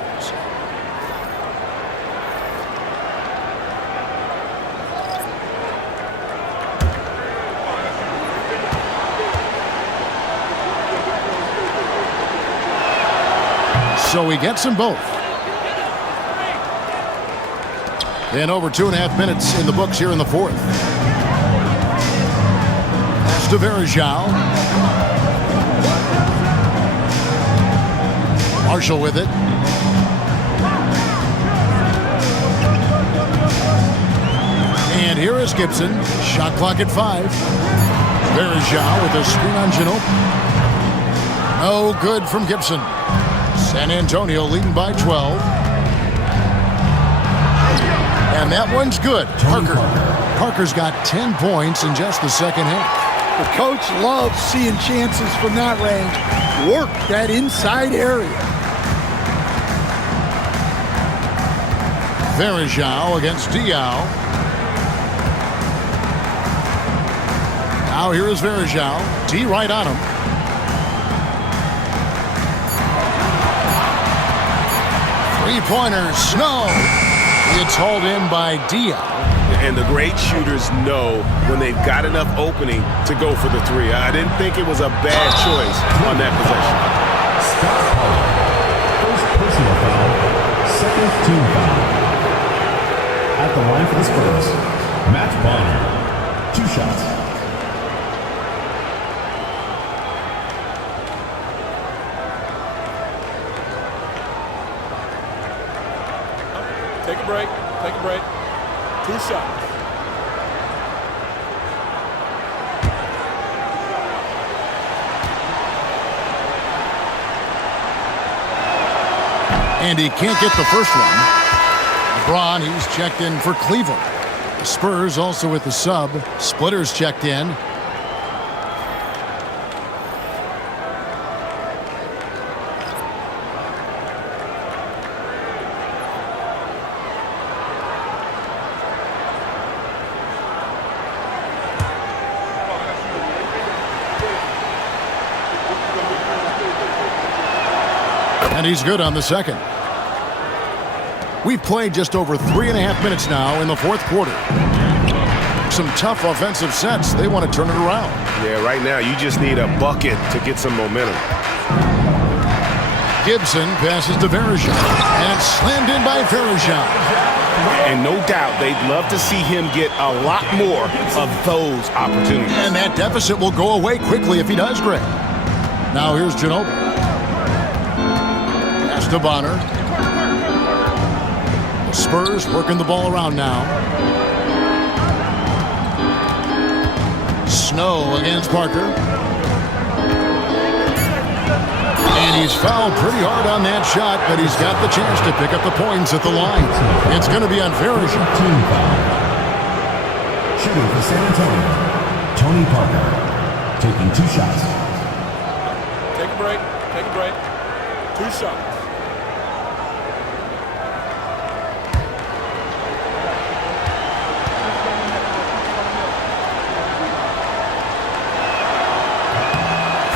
So he gets them both. And over 2.5 minutes in the books here in the fourth. That's to Verjao. Marshall with it. And here is Gibson. Shot clock at 5. Verjao with a screen on Ginobili. No good from Gibson. San Antonio leading by 12. And that one's good. Parker's got 10 points in just the second half. The coach loves seeing chances from that range. Work that inside area. Verjao against Diaw. Now here is Verjao. D right on him. Three-pointers. Snow. It's hauled in by Diaw. And the great shooters know when they've got enough opening to go for the three. I didn't think it was a bad choice on that possession. First personal foul, second team foul. At the line for the Spurs, Matt Bonner, 2 shots. Take a break. Take a break. 2 shots. And he can't get the first one. LeBron, he's checked in for Cleveland. The Spurs also with the sub. Splitter's checked in. And he's good on the second. We've played just over 3.5 minutes now in the fourth quarter. Some tough offensive sets. They want to turn it around. Yeah, right now you just need a bucket to get some momentum. Gibson passes to Verjao. And it's slammed in by Verjao. And no doubt they'd love to see him get a lot more of those opportunities. And that deficit will go away quickly if he does, Greg. Now here's Ginobili. Pass to Bonner. The Spurs working the ball around now. Snow against Parker. And he's fouled pretty hard on that shot, but he's got the chance to pick up the points at the line. It's going to be on Verjao. Team foul. Shooting for San Antonio, Tony Parker, taking 2 shots. Take a break. Take a break. 2 shots.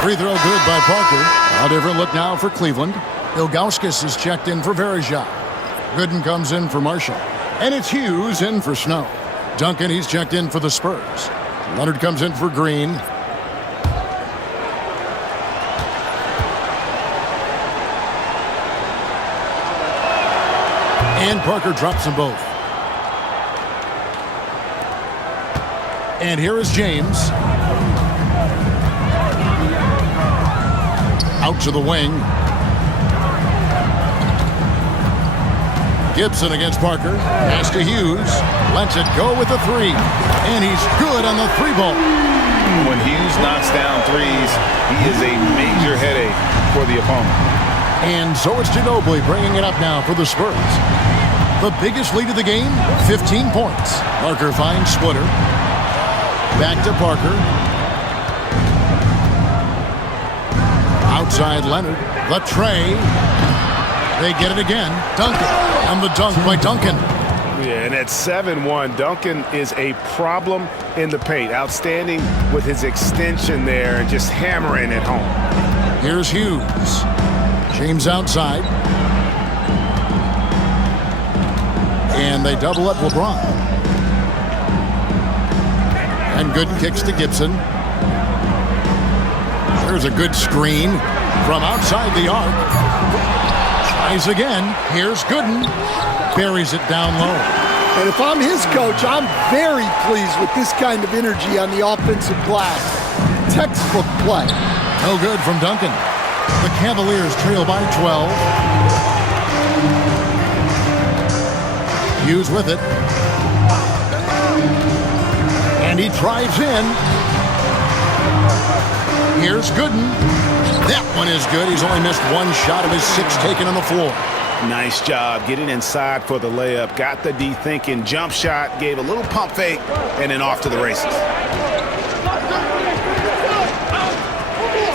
Free throw good by Parker. A different look now for Cleveland. Ilgauskas is checked in for Verjao. Gooden comes in for Marshall. And it's Hughes in for Snow. Duncan, he's checked in for the Spurs. Leonard comes in for Green. And Parker drops them both. And here is James. Out to the wing. Gibson against Parker. Pass to Hughes. Lets it go with the 3. And he's good on the 3-ball. When Hughes knocks down threes, he is a major headache for the opponent. And so it's Ginobili bringing it up now for the Spurs. The biggest lead of the game, 15 points. Parker finds Splitter. Back to Parker. Outside Leonard. Latre. They get it again. Duncan. On the dunk by Duncan. Yeah, and at 7-1, Duncan is a problem in the paint. Outstanding with his extension there and just hammering it home. Here's Hughes. James outside. And they double up LeBron. And good kicks to Gibson. There's a good screen from outside the arc. Tries again. Here's Gooden. Buries it down low. And if I'm his coach, I'm very pleased with this kind of energy on the offensive glass. Textbook play. No good from Duncan. The Cavaliers trail by 12. Hughes with it. And he drives in. Here's Gooden. That one is good. He's only missed one shot of his 6 taken on the floor. Nice job getting inside for the layup. Got the D thinking. Jump shot. Gave a little pump fake. And then off to the races.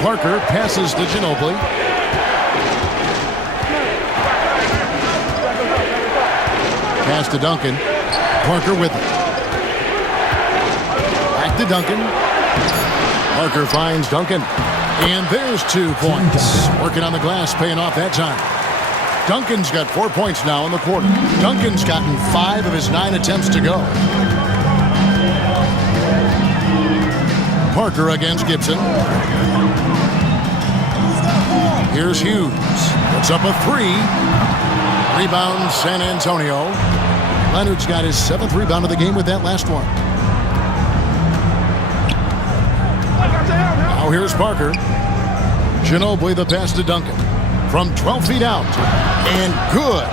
Parker passes to Ginobili. Pass to Duncan. Parker with it. Back to Duncan. Parker finds Duncan. And there's 2 points. Working on the glass, paying off that time. Duncan's got 4 points now in the quarter. Duncan's gotten 5 of his 9 attempts to go. Parker against Gibson. Here's Hughes. Puts up a 3. Rebound San Antonio. Leonard's got his 7th rebound of the game with that last one. Now here's Parker. Ginobili the pass to Duncan. From 12 feet out. And good.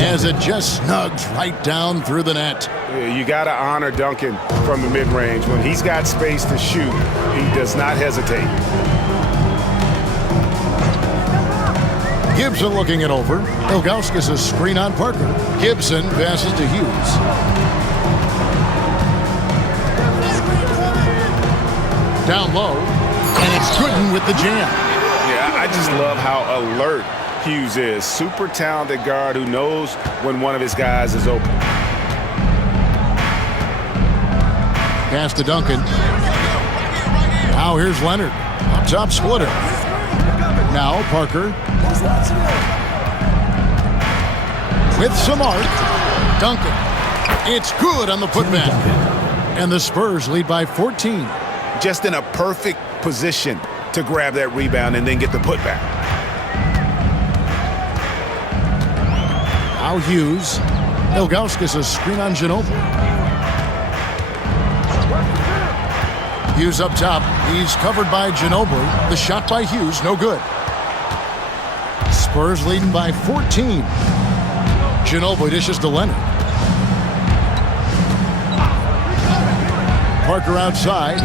As it just snugs right down through the net. You got to honor Duncan from the mid-range. When he's got space to shoot, he does not hesitate. Gibson looking it over. Ilgauskas a screen on Parker. Gibson passes to Hughes. Down low. And it's Gooden with the jam. Yeah, I just love how alert Hughes is. Super talented guard who knows when one of his guys is open. Pass to Duncan. Now here's Leonard. Up top splitter. Now Parker. With some arc. Duncan. It's good on the putback. And the Spurs lead by 14. Just in a perfect position to grab that rebound and then get the putback. Now Hughes. Ilgauskas a screen on Ginobili. Hughes up top. He's covered by Ginobili. The shot by Hughes, no good. Spurs leading by 14. Ginobili dishes to Leonard. Parker outside.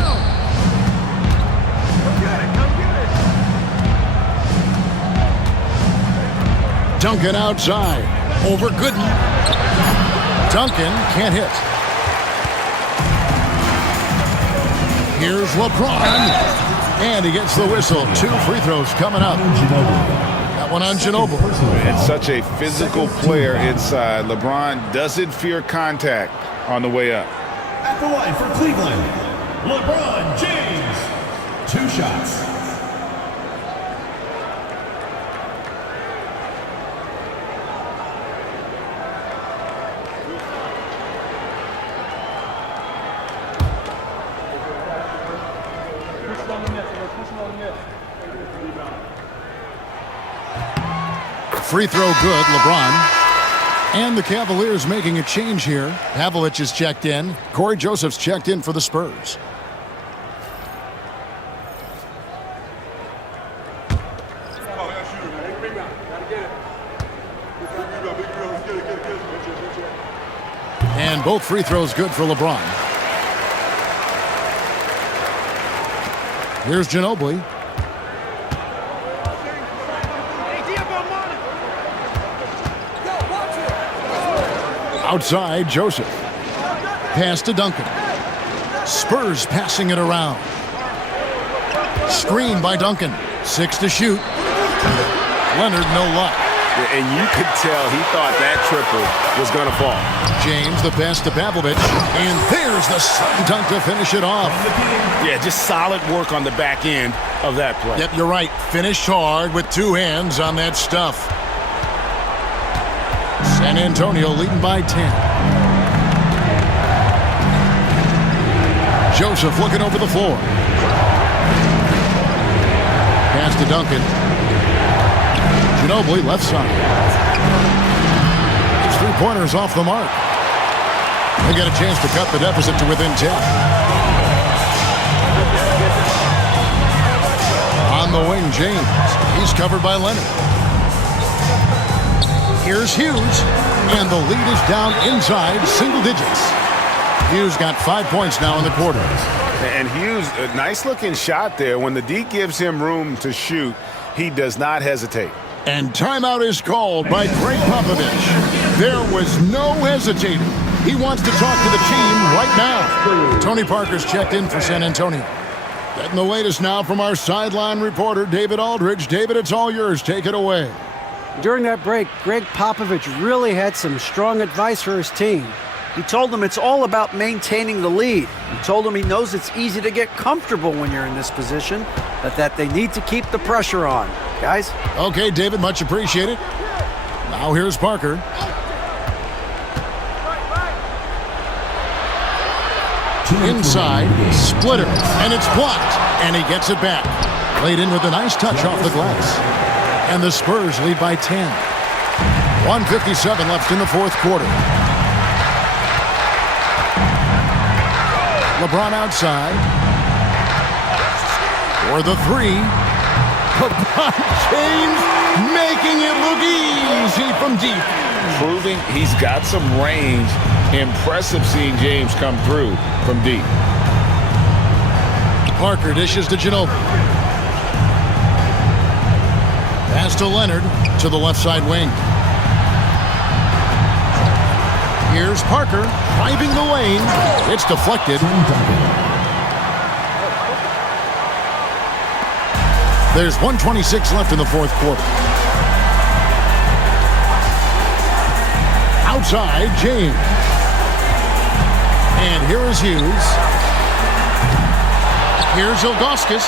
Duncan outside. Over Gooden. Duncan can't hit. Here's LeBron. And he gets the whistle. 2 free throws coming up. That one on Ginobili. And such a physical player inside. LeBron doesn't fear contact on the way up. At the line for Cleveland, LeBron James. 2 shots. Free throw good, LeBron. And the Cavaliers making a change here. Havlich is checked in. Corey Joseph's checked in for the Spurs. And both free throws good for LeBron. Here's Ginobili. Outside, Joseph. Pass to Duncan. Spurs passing it around. Screen by Duncan. 6 to shoot. Leonard, no luck. And you could tell he thought that triple was going to fall. James, the pass to Pavlovich. And there's the slam dunk to finish it off. Yeah, just solid work on the back end of that play. Yep, you're right. Finished hard with two hands on that stuff. San Antonio leading by 10. Joseph looking over the floor. Pass to Duncan. Ginobili left side. His three-pointers off the mark. They get a chance to cut the deficit to within 10. On the wing, James. He's covered by Leonard. Here's Hughes. And the lead is down inside single digits. Hughes got 5 points now in the quarter. And Hughes, a nice-looking shot there. When the D gives him room to shoot, he does not hesitate. And timeout is called by Greg Popovich. There was no hesitating. He wants to talk to the team right now. Tony Parker's checked in for San Antonio. Getting the latest now from our sideline reporter, David Aldridge. David, it's all yours. Take it away. During that break, Greg Popovich really had some strong advice for his team. He told them it's all about maintaining the lead. He told them he knows it's easy to get comfortable when you're in this position, but that they need to keep the pressure on. Guys? Okay, David, much appreciated. Now here's Parker. Inside, splitter, and it's blocked, and he gets it back. Laid in with a nice touch off the glass. And the Spurs lead by 10. 1:57 left in the fourth quarter. LeBron outside. For the three. LeBron James making it look easy from deep. Proving he's got some range. Impressive seeing James come through from deep. Parker dishes to Ginobili. Pass to Leonard to the left side wing. Here's Parker driving the lane. It's deflected. There's 1:26 left in the fourth quarter. Outside, James. And here is Hughes. Here's Ilgauskas.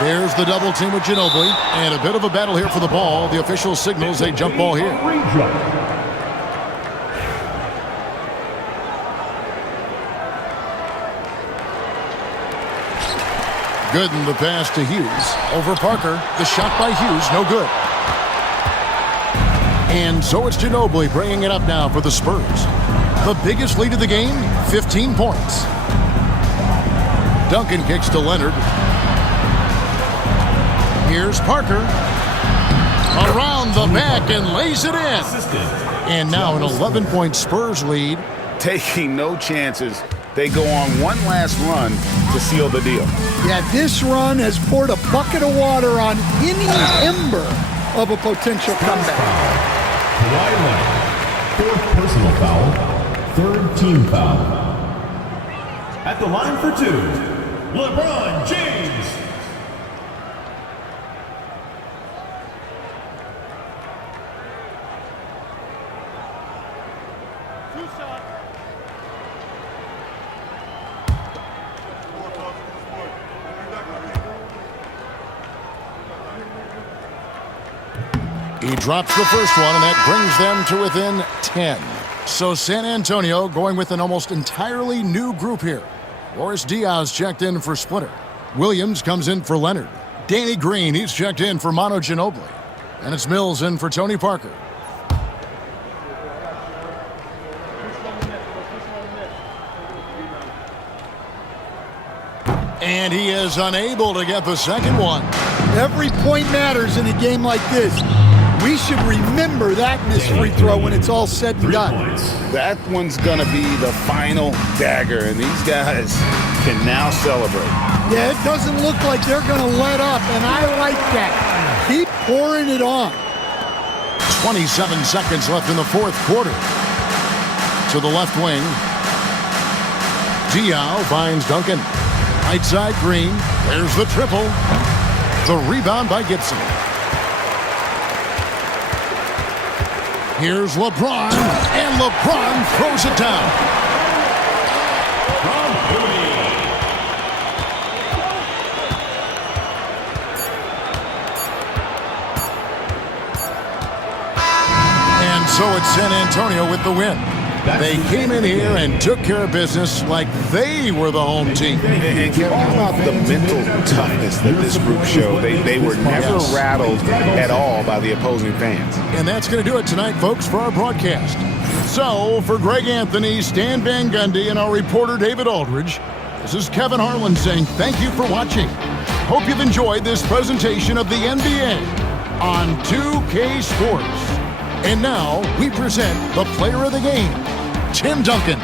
There's the double team with Ginobili. And a bit of a battle here for the ball. The official signals a jump ball here. Good in the pass to Hughes. Over Parker. The shot by Hughes, no good. And so it's Ginobili bringing it up now for the Spurs. The biggest lead of the game, 15 points. Duncan kicks to Leonard. Here's Parker. Around the back and lays it in. And now an 11-point Spurs lead. Taking no chances. They go on one last run to seal the deal. Yeah, this run has poured a bucket of water on any ember of a potential comeback. Kawhi Leonard, fourth personal foul, third team foul. At the line for two, LeBron James. He drops the first one, and that brings them to within 10. So San Antonio going with an almost entirely new group here. Boris Diaz checked in for Splitter. Williams comes in for Leonard. Danny Green, he's checked in for Manu Ginobili. And it's Mills in for Tony Parker. And he is unable to get the second one. Every point matters in a game like this. We should remember that missed free throw when it's all said and done. That one's going to be the final dagger, and these guys can now celebrate. Yeah, it doesn't look like they're going to let up, and I like that. Keep pouring it on. 27 seconds left in the fourth quarter. To the left wing. Diaw finds Duncan. Right side, Green. There's the triple. The rebound by Gibson. Here's LeBron, and LeBron throws it down. And so it's San Antonio with the win. They came in here and took care of business like they were the home team. And Kevin, how about the mental toughness that this group showed? They were never rattled at all by the opposing fans. And that's going to do it tonight, folks, for our broadcast. So, for Greg Anthony, Stan Van Gundy, and our reporter David Aldridge, this is Kevin Harlan saying thank you for watching. Hope you've enjoyed this presentation of the NBA on 2K Sports. And now, we present the player of the game, Tim Duncan.